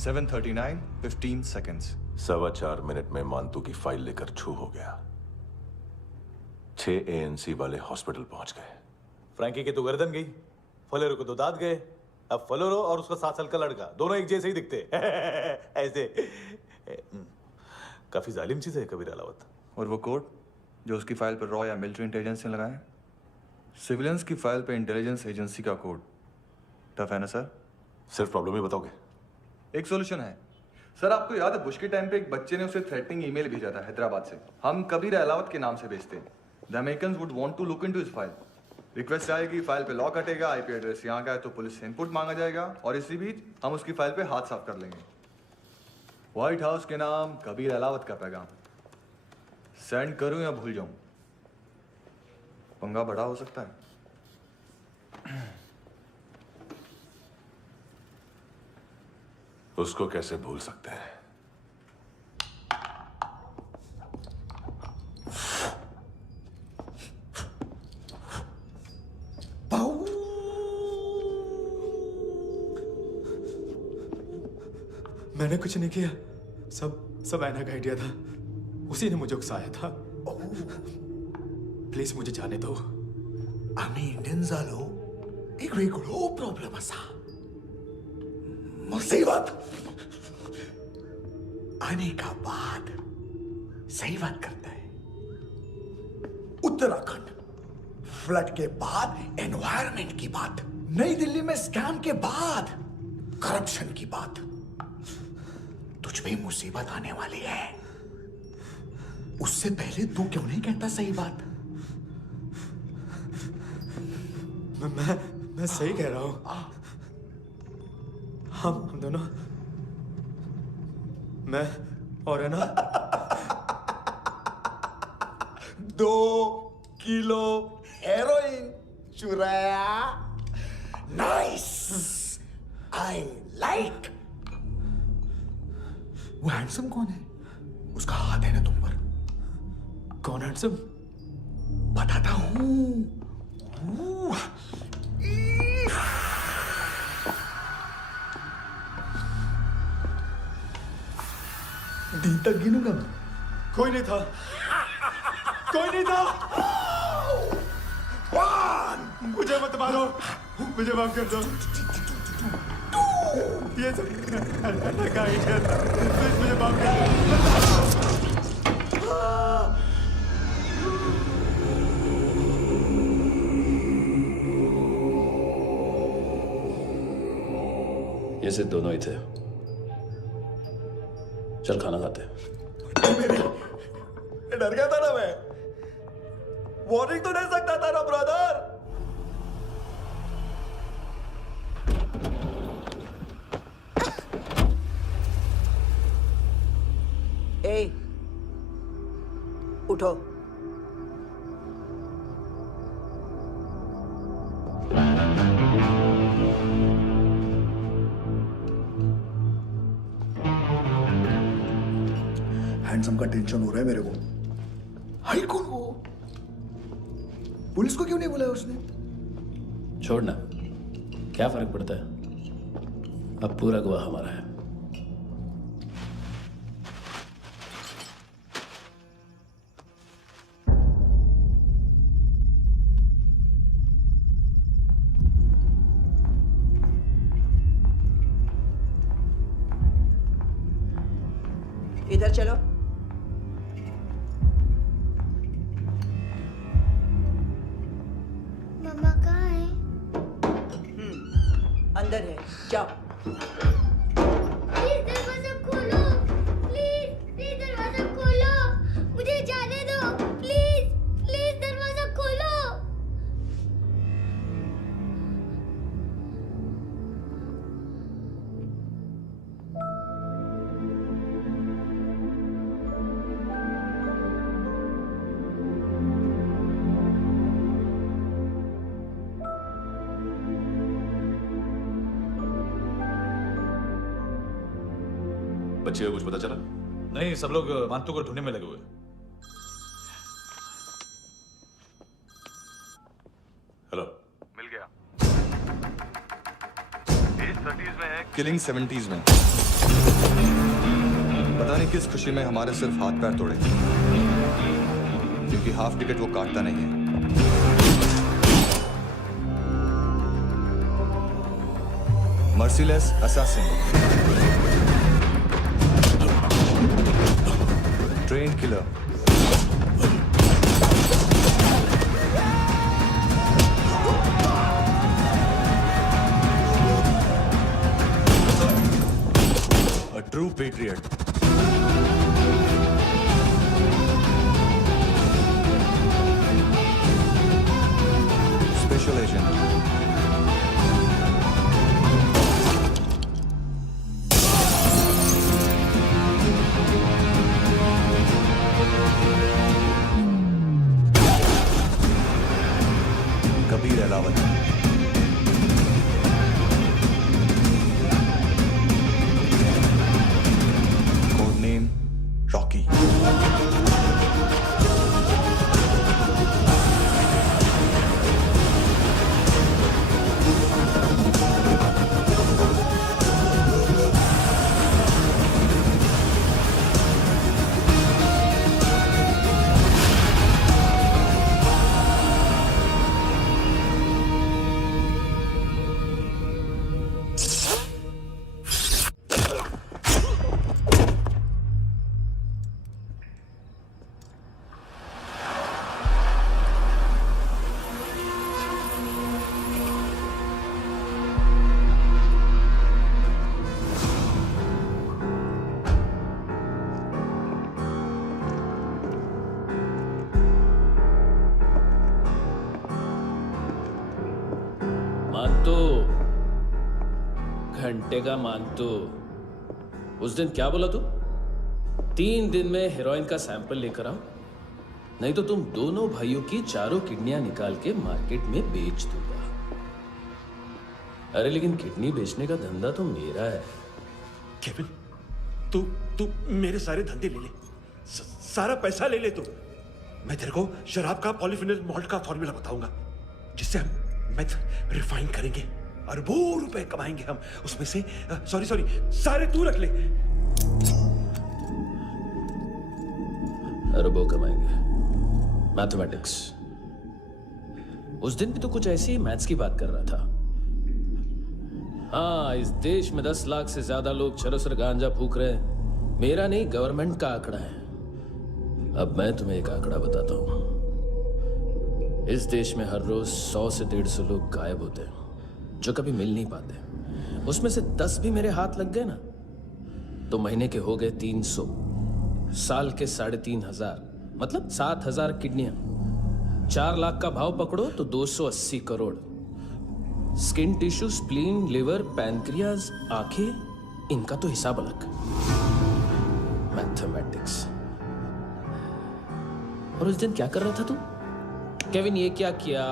7:39, 15 seconds. 4.25 मिनट में मानतू की फाइल लेकर छू हो गया। 6 ANC वाले हॉस्पिटल पहुंच गए। फ्रैंकी की तो गर्दन गई, फलेरो को तो दांत गए। अब फलेरो और उसका 7 साल का लड़का दोनों एक जैसे ही दिखते ऐसे। काफी जालिम चीज है कबीर अलावत। और वो कोड जो उसकी फाइल पर रॉ या मिलिट्री इंटेलिजेंस ने लगाए, सिविलियंस की फाइल पे इंटेलिजेंस एजेंसी का कोड। टफ है ना सर? सिर्फ प्रॉब्लम ही बताओगे? एक सॉल्यूशन है सर। आपको याद है बुश के टाइम पे एक बच्चे ने उसे थ्रेटनिंग ईमेल भेजा था हैदराबाद से। हम कबीर अलावत के नाम से भेजते हैं। The Americans would want to look into his file. Request आएगी, फाइल पे लॉक हटेगा, आईपी एड्रेस यहाँ का है तो पुलिस से इनपुट मांगा जाएगा और इसी बीच हम उसकी फाइल पे हाथ साफ कर लेंगे। व्हाइट हाउस के नाम कबीर अलावत का पैगाम। सेंड करूं या भूल जाऊं? पंगा बड़ा हो सकता है। उसको कैसे भूल सकते हैं? मैंने कुछ नहीं किया, सब ऐना का आइडिया था। उसी ने मुझे उकसाया था। प्लीज मुझे जाने दो। आम्ही इंडियन झालो एक वेगळो प्रॉब्लेम असा, मुसीबत आने का बाद। सही बात करता है। उत्तराखंड फ्लड के बाद एनवायरनमेंट की बात, नई दिल्ली में स्कैम के बाद करप्शन की बात। तुझ पे मुसीबत आने वाली है, उससे पहले तू क्यों नहीं कहता सही बात? मैं सही कह रहा हूं। हम दोनों, मैं और है ना 2 किलो हेरोइन चुराया। Nice, I like. वो हैंडसम कौन है? उसका हाथ है ना तुम पर? कौन हैंडसम? बताता हूं। दिन तक गिनूंगा मैं। कोई नहीं था, कोई नहीं था। मुझे मत मारो, मुझे माफ कर दो। ये सब का आइडिया था। प्लीज मुझे माफ कर दो। ये सिर्फ दोनों ही थे। चल खाना खाते। डर गया था ना मैं। वार्निंग तो दे सकता था ना ब्रदर। ए, उठो। हैंडसम का टेंशन हो रहा है मेरे को। हाई कौन वो? पुलिस को क्यों नहीं बुलाया उसने? छोड़ना, क्या फर्क पड़ता है? अब पूरा गवाह हमारा है। इधर चलो। मम्मा कहाँ है? अंदर है, जाओ। प्लीज दरवाजा खोलो, प्लीज दरवाजा खोलो, मुझे जाने दो। प्लीज दरवाजा खोलो। बच्चे को कुछ पता चला? नहीं, सब लोग मानतू को ढूंढने में लगे हुए। हेलो, मिल गया। इस 30s में है, किलिंग 70s में। पता नहीं किस खुशी में हमारे सिर्फ हाथ पैर तोड़े, क्योंकि हाफ टिकट वो काटता नहीं है। Merciless assassin, train killer, a true patriot. Special agent. Kabir Ahlawat, code name Rocky. मानतो, घंटे का मानतो। उस दिन क्या बोला तू? 3 दिन में हेरोइन का सैंपल लेकर आओ, नहीं तो तुम दोनों भाइयों की चारों किडनियां निकाल के मार्केट में बेच दूंगा। अरे लेकिन किडनी बेचने का धंधा तो मेरा है। केविन, तू मेरे सारे धंधे ले ले, सारा पैसा ले ले तू। मैं तेरे को शराब का पॉलीफिनल मॉल्ट का फॉर्मूला बताऊंगा, जिससे हम मेथ रिफाइन करेंगे, अरबों रुपए कमाएंगे हम उसमें से। सॉरी सारे तू रख ले। अरबों कमाएंगे, मैथमेटिक्स। उस दिन भी तो कुछ ऐसी मैथ्स की बात कर रहा था। हाँ, इस देश में 10 लाख से ज्यादा लोग चरस और गांजा फूक रहे हैं। मेरा नहीं, गवर्नमेंट का आंकड़ा है। अब मैं तुम्हें एक आंकड़ा बताता हूं। इस देश में हर रोज 100 से 150 लोग गायब होते हैं, जो कभी मिल नहीं पाते। उसमें से 10 भी मेरे हाथ लग गए ना, तो महीने के हो गए 300, साल के 3500, मतलब 7000 किडनियां। 4 लाख का भाव पकड़ो तो 280 crore. Skin tissue, spleen, liver, pancreas, आंखें, इनका तो हिसाब अलग। मैथमेटिक्स। और उस दिन क्या कर रहा था तू? केविन ये क्या किया,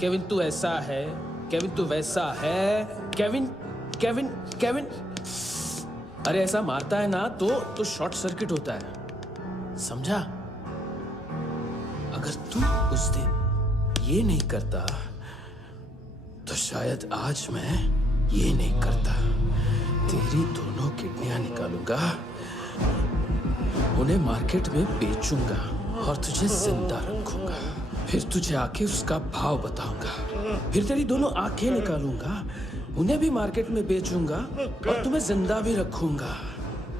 केविन तू ऐसा है, केविन तू वैसा है, केविन केविन केविन। अरे ऐसा मारता है ना तो शॉर्ट सर्किट होता है, समझा? अगर तू उस दिन ये नहीं करता तो शायद आज मैं ये नहीं करता। तेरी दोनों किडनियां निकालूंगा, उन्हें मार्केट में बेचूंगा और तुझे जिंदा रखूंगा। फिर तुझे आके उसका भाव बताऊंगा। फिर तेरी दोनों आंखें निकालूंगा, उन्हें भी मार्केट में बेचूंगा और तुम्हें जिंदा भी रखूंगा।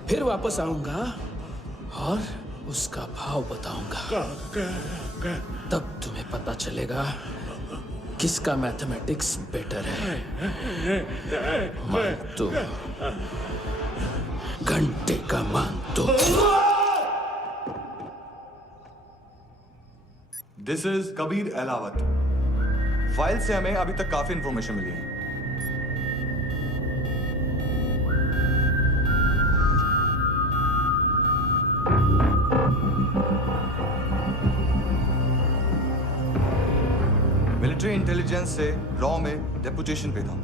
फिर वापस आऊंगा और उसका भाव बताऊंगा। तब तुम्हें पता चलेगा किसका मैथमेटिक्स बेटर है। मानतो, घंटे का मानतो। This is Kabir Ahlawat. File से हमें अभी तक काफी इंफॉर्मेशन मिली है। मिलिट्री इंटेलिजेंस से रॉ में डेपुटेशन पे था।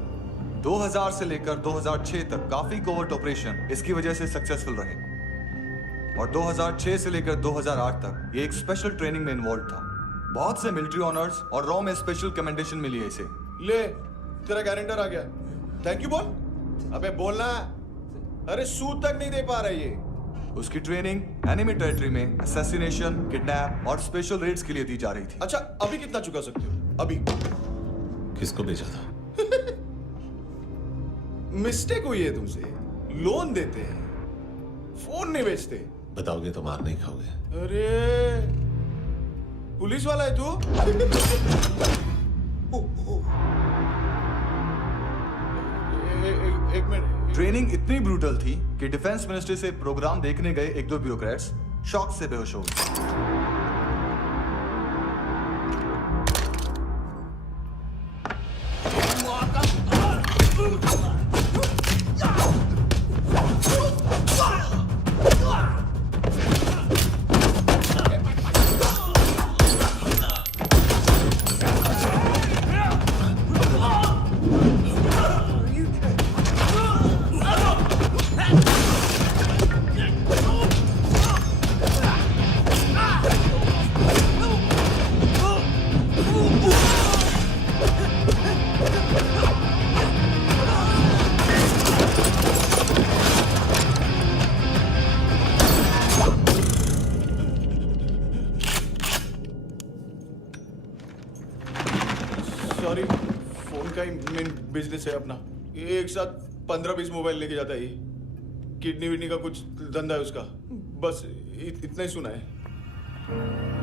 2000 से लेकर 2006 तक काफी कोवर्ट ऑपरेशन इसकी वजह से सक्सेसफुल रहे, और 2006 से लेकर 2008 तक ये एक स्पेशल ट्रेनिंग में इन्वॉल्व था। बहुत से मिलिट्री ऑनर्स और रॉ में स्पेशल कमेंडेशन मिली है इसे। ले, तेरा गारंटर आ गया। थैंक यू बोल। अबे बोलना। अरे सूद तक नहीं दे पा रहा ये। उसकी ट्रेनिंग एनिमी टेरिटरी में असैसिनेशन, किडनैप और स्पेशल रेड्स के लिए दी जा रही थी। अच्छा अभी कितना चुका सकते हो? अभी किसको भेजा था? मिस्टेक हुई है तुमसे। लोन देते हैं, फोन नहीं बेचते। बताओगे तो मार नहीं खाओगे। अरे पुलिस वाला है तू? एक मिनट। ट्रेनिंग इतनी ब्रूटल थी कि डिफेंस मिनिस्ट्री से प्रोग्राम देखने गए एक दो ब्यूरोक्रेट्स शॉक से बेहोश हो गए। सॉरी, फोन का ही मेन बिजनेस है अपना। एक साथ 15-20 मोबाइल लेके जाता है ये। किडनी विडनी का कुछ धंधा है उसका। बस इतना ही सुना है।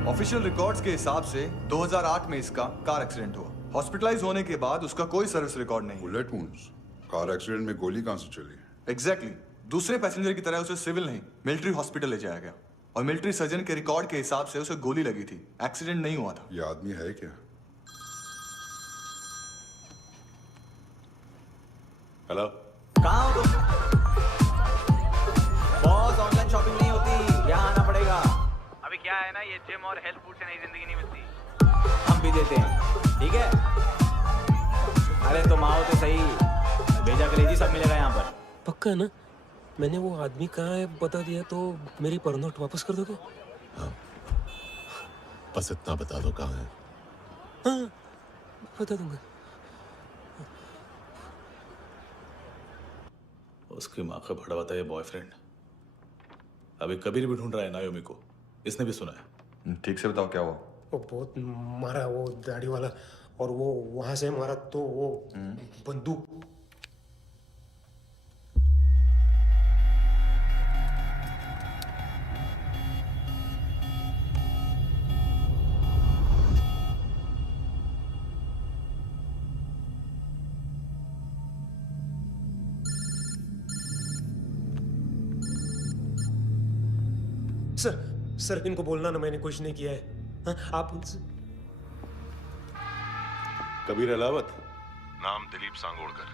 ऑफिशियल रिकॉर्ड्स के हिसाब से 2008 में इसका कार एक्सीडेंट हुआ। हॉस्पिटलाइज होने के बाद उसका कोई सर्विस रिकॉर्ड नहीं। Bullet wounds. कार एक्सीडेंट में गोली कहां से चली? एग्जैक्टली। दूसरे पैसेंजर की तरह उसे सिविल नहीं, मिलिट्री हॉस्पिटल ले जाया गया और मिलिट्री सर्जन के रिकॉर्ड के हिसाब से उसे गोली लगी थी। एक्सीडेंट नहीं हुआ था। ये आदमी है क्या? हेलो, कहाँ हो तुम? बॉस, ऑनलाइन शॉपिंग नहीं होती, यहाँ आना पड़ेगा। अभी क्या है ना, ये जिम और हेल्थ फूड से नई जिंदगी नहीं मिलती। हम भी देते हैं, ठीक है? अरे तुम आओ तो सही, भेजा कलेजी सब मिलेगा यहाँ पर। पक्का ना? मैंने वो आदमी कहाँ है बता दिया तो मेरी पर नोट वापस कर दोगे? हाँ, बस इतना बता दो कहाँ है। हाँ, बता दूंगा। उसकी माँ का भड़ा बताया बॉयफ्रेंड अभी कबीर भी ढूंढ रहा है नायोमी को। इसने भी सुना है। ठीक से बताओ क्या हुआ? वो बहुत मारा, वो दाढ़ी वाला, और वो वहां से मारा तो वो बंदूक। सर इनको बोलना ना मैंने कुछ नहीं किया है। हाँ, आप उनसे। कबीर अलावत, नाम दिलीप सांगोड़कर।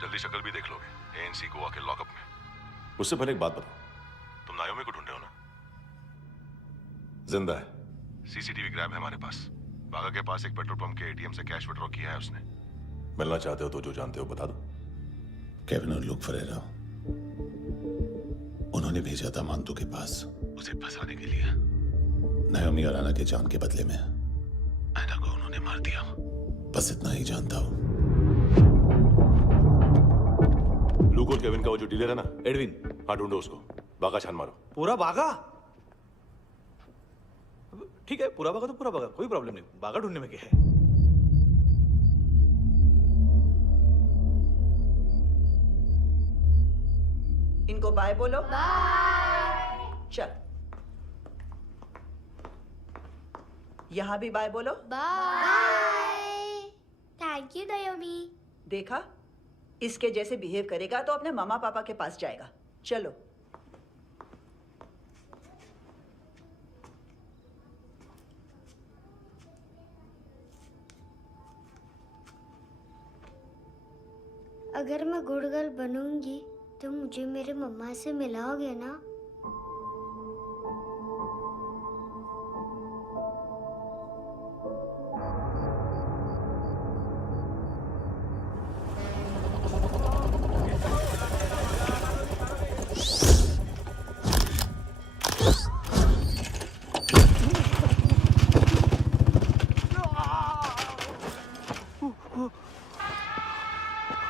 जल्दी शक्ल भी देख लोगे एएनसी गोवा के लॉकअप में। मुझसे पहले एक बात बताओ, तुम नायोमी को ढूंढ रहे हो ना? जिंदा है। सीसीटीवी ग्रैब है हमारे पास। बागा के पास एक पेट्रोल पंप के एटीएम से कैश विड्रॉ किया है उसने। मिलना चाहते हो तो जो जानते हो बता दो। केविन और लुक फरेरा, उन्होंने भेजा था मांतू के पास उसे फंसाने के लिए। नायोमी और आना के जान के बदले में आना को उन्होंने मार दिया। बस इतना ही जानता हूं। लुक और केविन का वो जो डीलर है ना, एडविन, हाँ ढूंढो उसको। बागा छान मारो। पूरा बागा? ठीक है, पूरा बागा तो पूरा बागा, कोई प्रॉब्लम नहीं। बागा ढूंढने में क्या है? इनको बाय बोलो। बाय। चल, यहाँ भी बाय बोलो। बाय। Thank you नायोमी। देखा, इसके जैसे बिहेव करेगा तो अपने मामा पापा के पास जाएगा। चलो। अगर मैं गुड गर्ल बनूंगी तो मुझे मेरे मम्मा से मिलाओगे ना?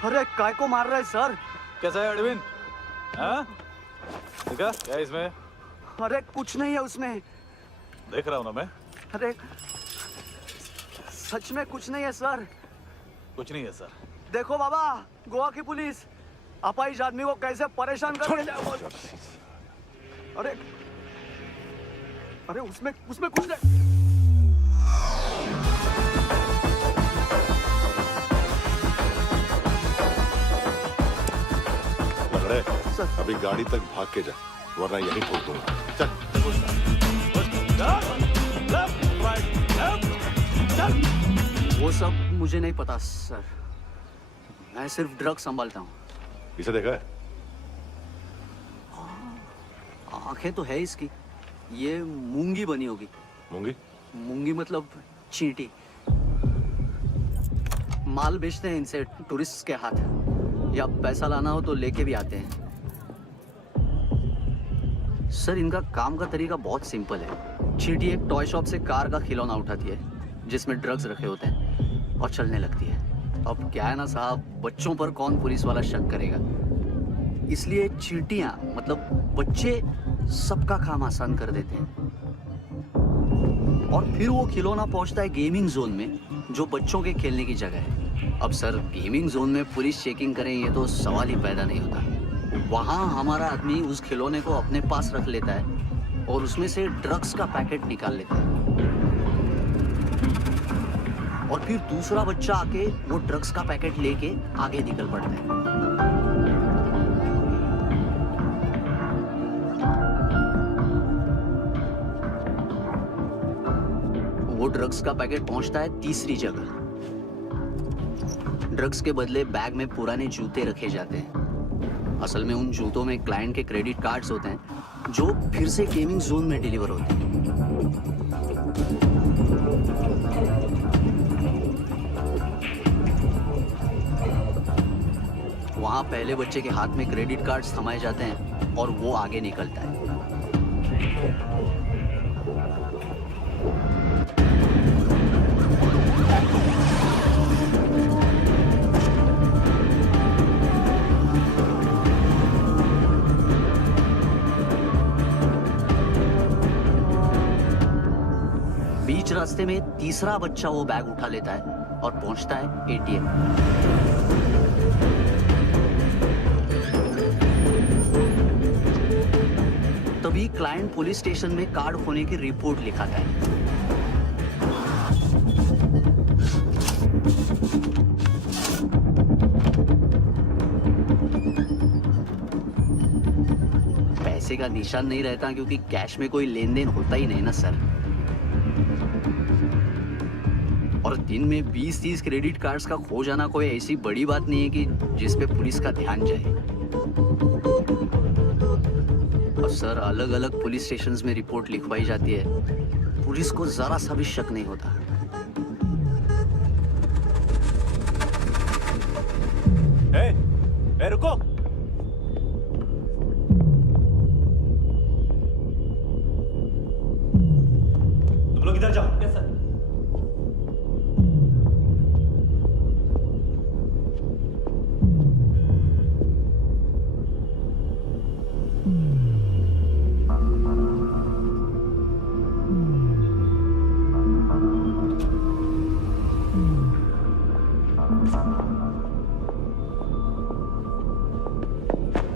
अरे काय को मार रहा है सर? कैसा है अरविंद? हाँ? देखा क्या है इसमें? अरे कुछ नहीं है उसमें। देख रहा हूँ ना मैं। अरे सच में कुछ नहीं है सर। कुछ नहीं है सर। देखो बाबा, गोवा की पुलिस अपाहिज आदमी को कैसे परेशान कर रही है। अरे अरे उसमें कुछ नहीं। लंगड़े, अभी गाड़ी तक भाग के जा, वरना यहीं ठोक दूंगा। चल। वो सब मुझे नहीं पता सर, मैं सिर्फ ड्रग संभालता हूँ। इसे देखा है? आंखें तो है इसकी, ये मूंगी बनी होगी। मूंगी? मूंगी मतलब चींटी। माल बेचते हैं इनसे टूरिस्ट के हाथ, या पैसा लाना हो तो लेके भी आते हैं। सर इनका काम का तरीका बहुत सिंपल है। चींटी एक टॉय शॉप से कार का खिलौना उठाती है जिसमें ड्रग्स रखे होते हैं और चलने लगती है। अब क्या है ना साहब, बच्चों पर कौन पुलिस वाला शक करेगा, इसलिए चींटियां मतलब बच्चे सबका काम आसान कर देते हैं। और फिर वो खिलौना पहुंचता है गेमिंग जोन में, जो बच्चों के खेलने की जगह है। अब सर गेमिंग जोन में पुलिस चेकिंग करें ये तो सवाल ही पैदा नहीं होता। वहां हमारा आदमी उस खिलौने को अपने पास रख लेता है और उसमें से ड्रग्स का पैकेट निकाल लेता है, और फिर दूसरा बच्चा आके वो ड्रग्स का पैकेट लेके आगे निकल पड़ता है। वो ड्रग्स का पैकेट पहुंचता है तीसरी जगह। ड्रग्स के बदले बैग में पुराने जूते रखे जाते हैं। असल में उन जूतों में क्लाइंट के क्रेडिट कार्ड्स होते हैं जो फिर से गेमिंग जोन में डिलीवर होते हैं। वहां पहले बच्चे के हाथ में क्रेडिट कार्ड्स थमाए जाते हैं और वो आगे निकलता है। बीच रास्ते में तीसरा बच्चा वो बैग उठा लेता है और पहुंचता है एटीएम। तभी क्लाइंट पुलिस स्टेशन में कार्ड खोने की रिपोर्ट लिखाता है। पैसे का निशान नहीं रहता क्योंकि कैश में कोई लेन देन होता ही नहीं ना सर। और दिन में 20-30 क्रेडिट कार्ड्स का खो जाना कोई ऐसी बड़ी बात नहीं है कि जिस पे पुलिस का ध्यान जाए। और सर अलग अलग पुलिस स्टेशंस में रिपोर्ट लिखवाई जाती है, पुलिस को जरा सा भी शक नहीं होता। ए, रुको। तुम लोग इधर जाओ। Yes sir.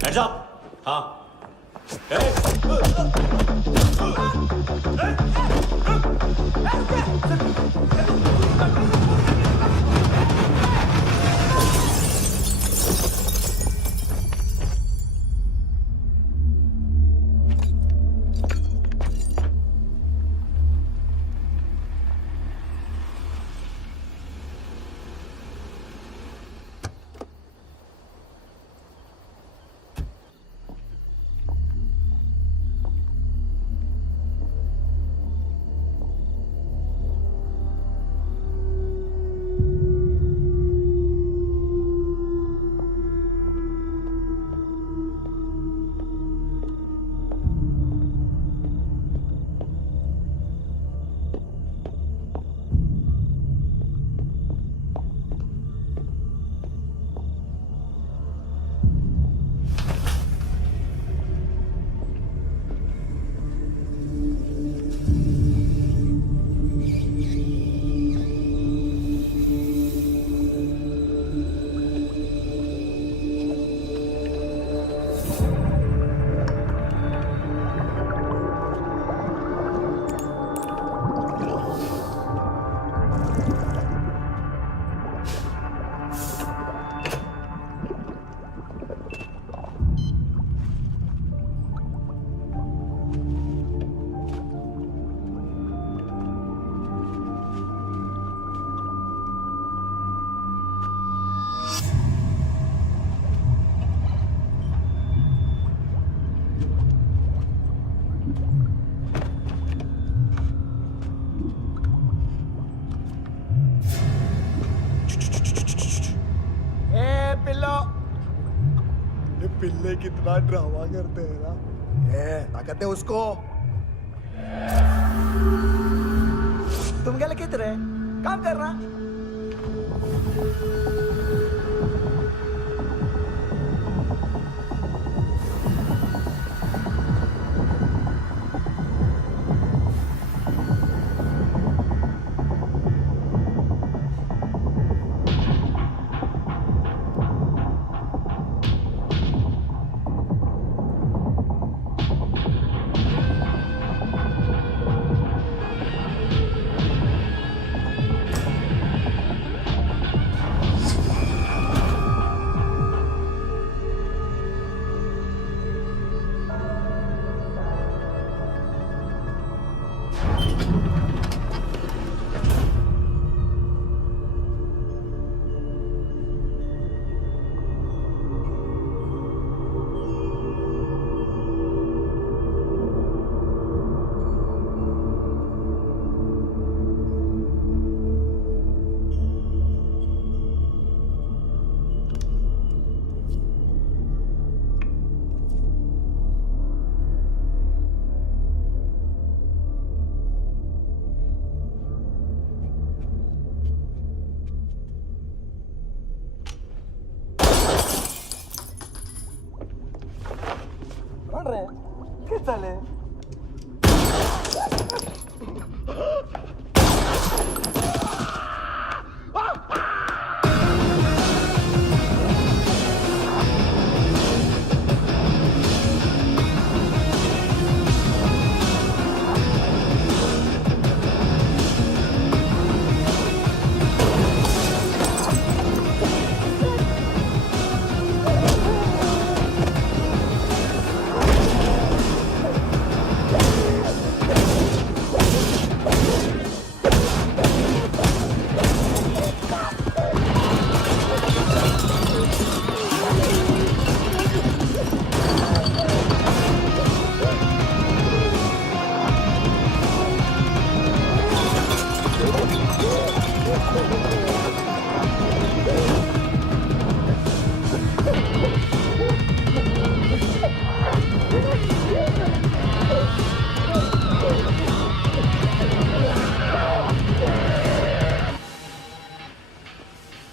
Hands up! हाँ। पिल्लो। ये पिल्ले कितना ड्रामा करते हैं ना। ये ताकत है उसको। तुम क्या किधर है? काम कर रहा।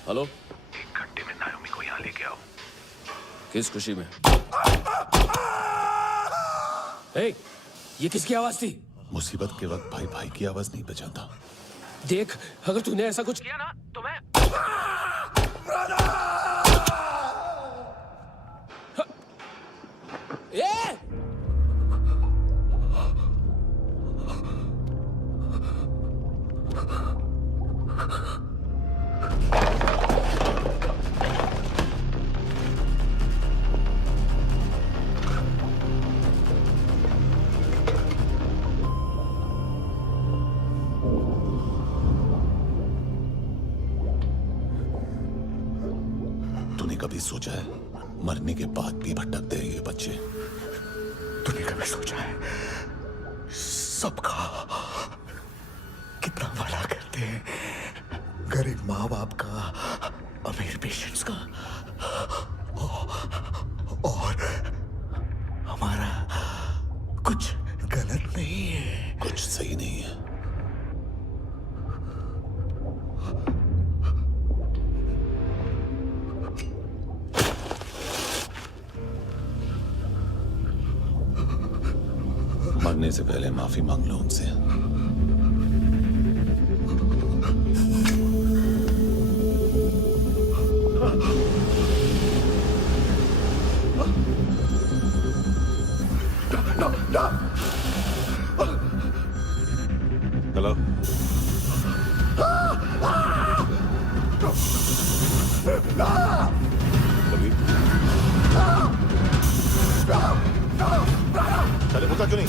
हेलो, 1 घंटे में नायोमी को यहाँ लेके आओ। किस खुशी में? हे, ये किसकी आवाज थी? मुसीबत के वक्त भाई भाई की आवाज नहीं बचाता। देख, अगर तूने ऐसा कुछ किया ना तो मैं कभी सोचा है मरने के बाद भी भटकते हैं ये बच्चे? तूने कभी सोचा है सबका कितना भला करते हैं? गरीब माँ बाप का, अमीर पेशेंट्स का, और हमारा कुछ गलत नहीं है, कुछ सही नहीं है। मरने से पहले माफी मांग लो उनसे। हेलो, कभी चले पूछा क्यों नहीं?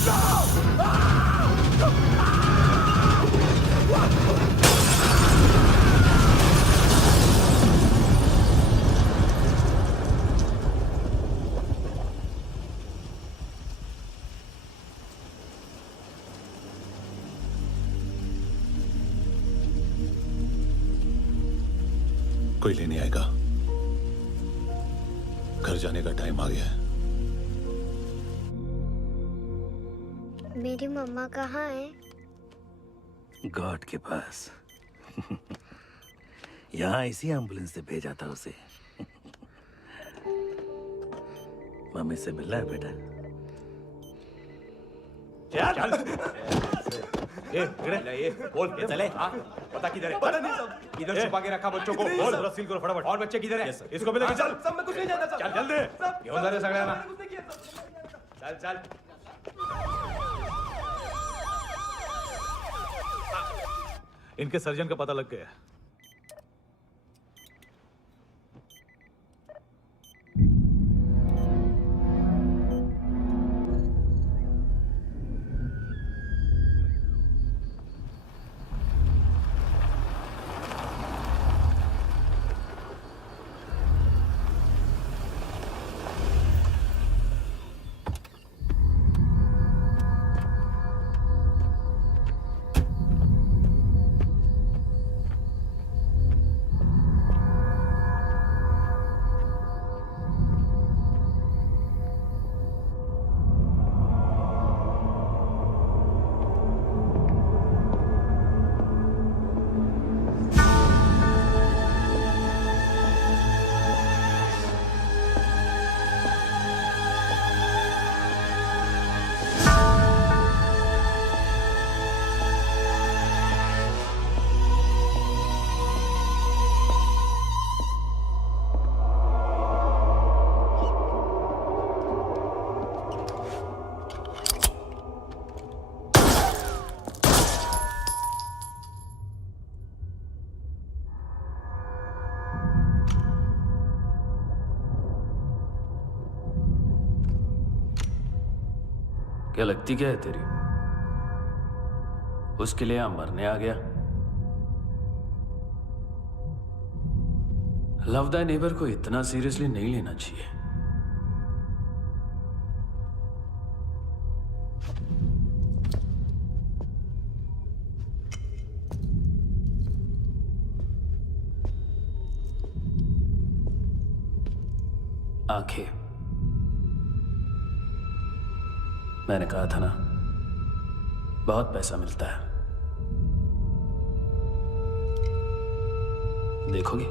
कोई लेने आएगा? घर जाने का टाइम आ गया है। मेरी मम्मा कहाँ है? गॉड के पास। यहाँ इसी एम्बुलेंस से भेजा था उसे। मम्मी से मिलना है बेटा। चल ये बोल ये चले हाँ पता किधर है? पता नहीं सब इधर छुपा के रखा बच्चों को। बोल जरा सील करो फटाफट। और बच्चे किधर है? इसको भी लेके चल। सब मैं कुछ नहीं जानता। चल जल्दी घेऊन जा रे सगळ्यांना। चल चल इनके सर्जन का पता लग गया। क्या लगती क्या है तेरी? उसके लिए यहां मरने आ गया? लव द नेबर को इतना सीरियसली नहीं लेना चाहिए। आंखें, मैंने कहा था ना, बहुत पैसा मिलता है। देखोगे?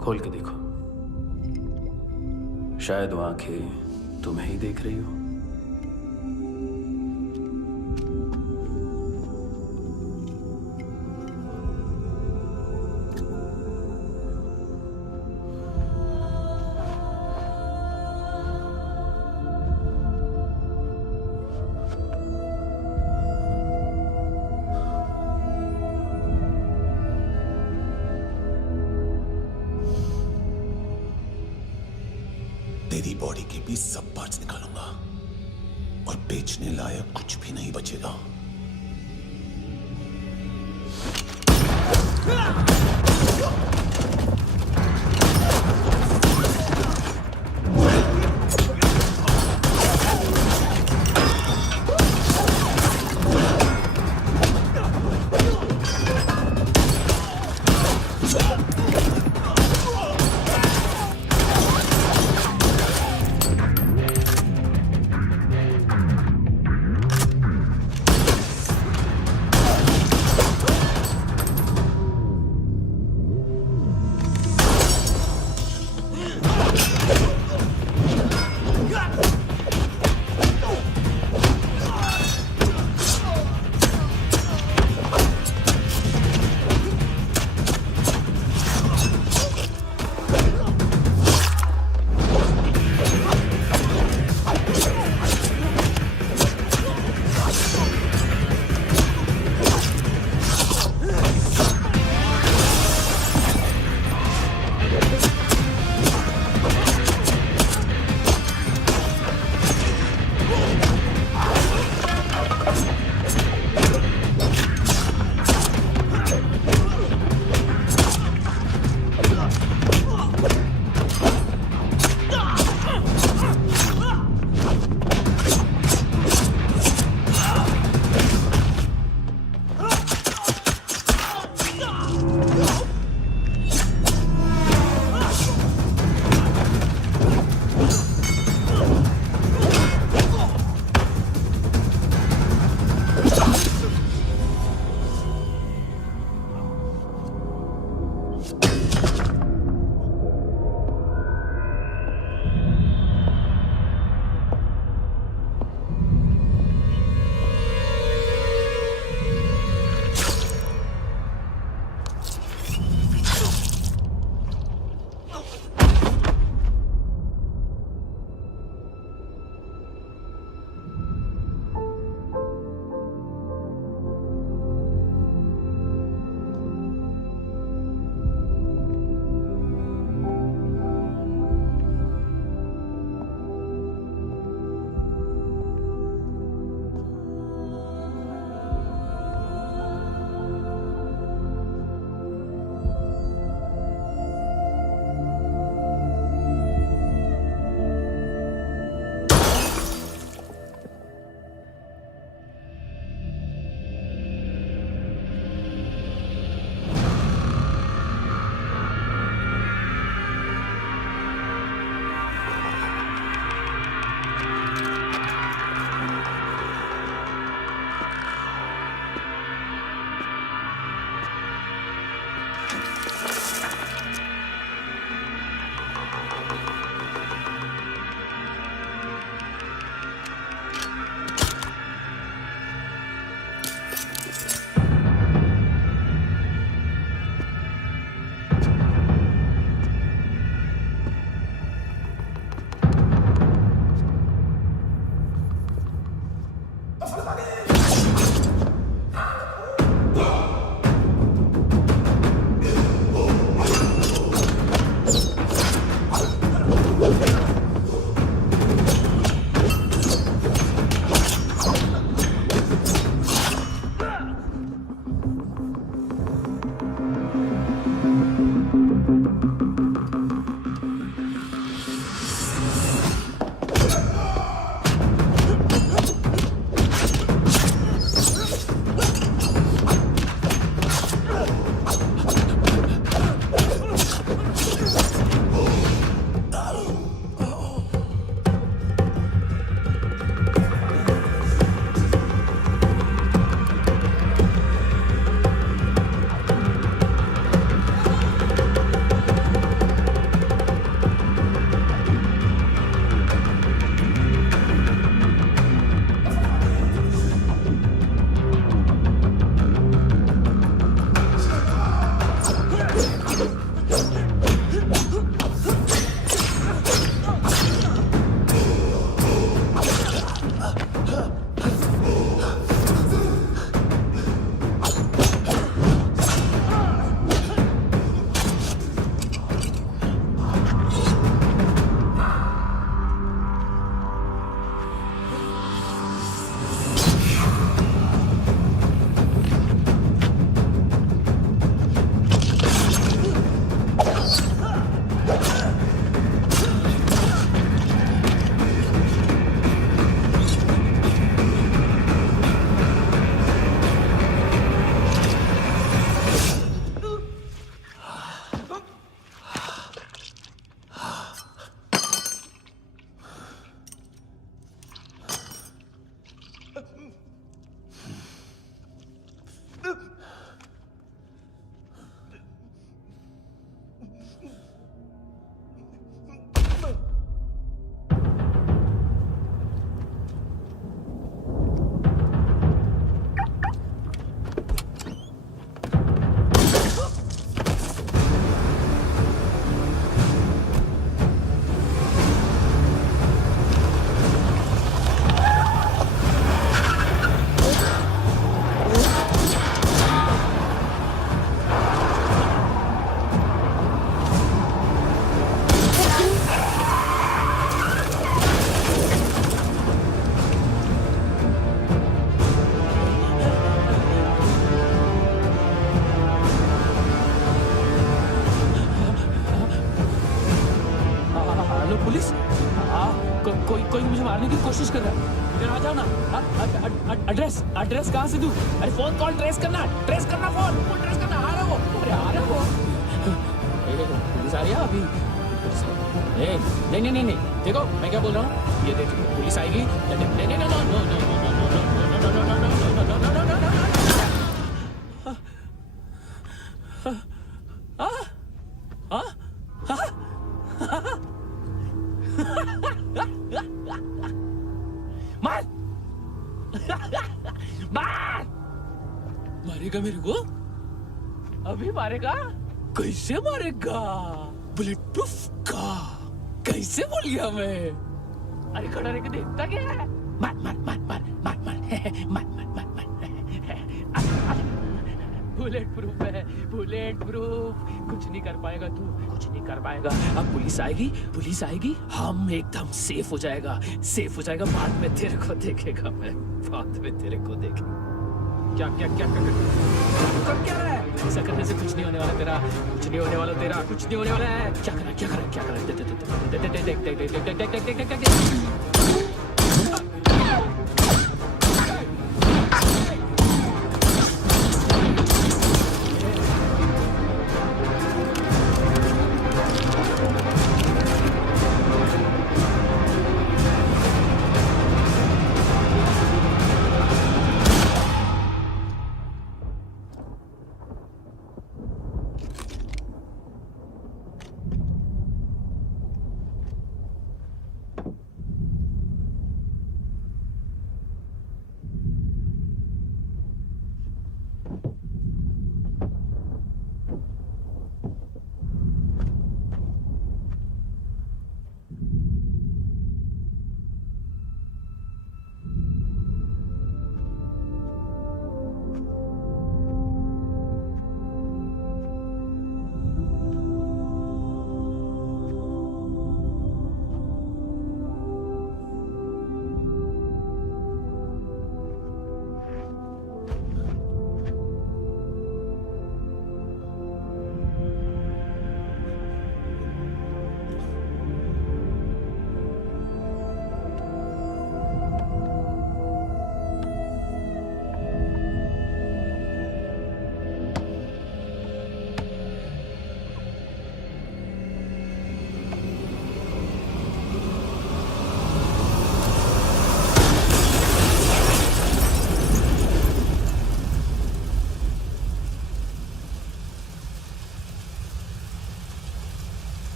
खोल के देखो, शायद वो आंखें तुम्हें ही देख रही हो। तेरी बॉडी के भी सब पार्ट्स निकालूंगा और बेचने लायक कुछ भी नहीं बचेगा। कोई मुझे मारने की कोशिश कर रहा है। इधर आ जाओ ना। एड्रेस कहाँ से दूं? अरे फोन कॉल ट्रेस करना फोन ट्रेस करना। आ रहा वो, अरे आ रहा वो। पुलिस आ रही है अभी। नहीं देखो मैं क्या बोल रहा हूँ, ये देखो पुलिस आएगी। नहीं मारेगा मेरे को? अभी मारेगा? कैसे मारेगा? बुलेट प्रूफ का कैसे बोल गया मैं? अरे खड़ा रह के देखता क्या है? मार मार मार मार मार मार मार मार मार मार बुलेट प्रूफ है, बुलेट प्रूफ। कुछ नहीं कर पाएगा तू, कुछ नहीं कर पाएगा। अब पुलिस आएगी, हम एकदम सेफ हो जाएगा, सेफ हो जाएगा। बाद में तेरे को देखेगा मैं, बाद में तेरे को देखेगा। क्या क्या क्या क्या कर क्या रहा है? ऐसा करने से कुछ नहीं होने वाला तेरा, कुछ नहीं होने वाला तेरा, कुछ नहीं होने वाला है। क्या करा क्या करा क्या करा? देख देख देख देख देख देख देख देख देख देख देख देख देख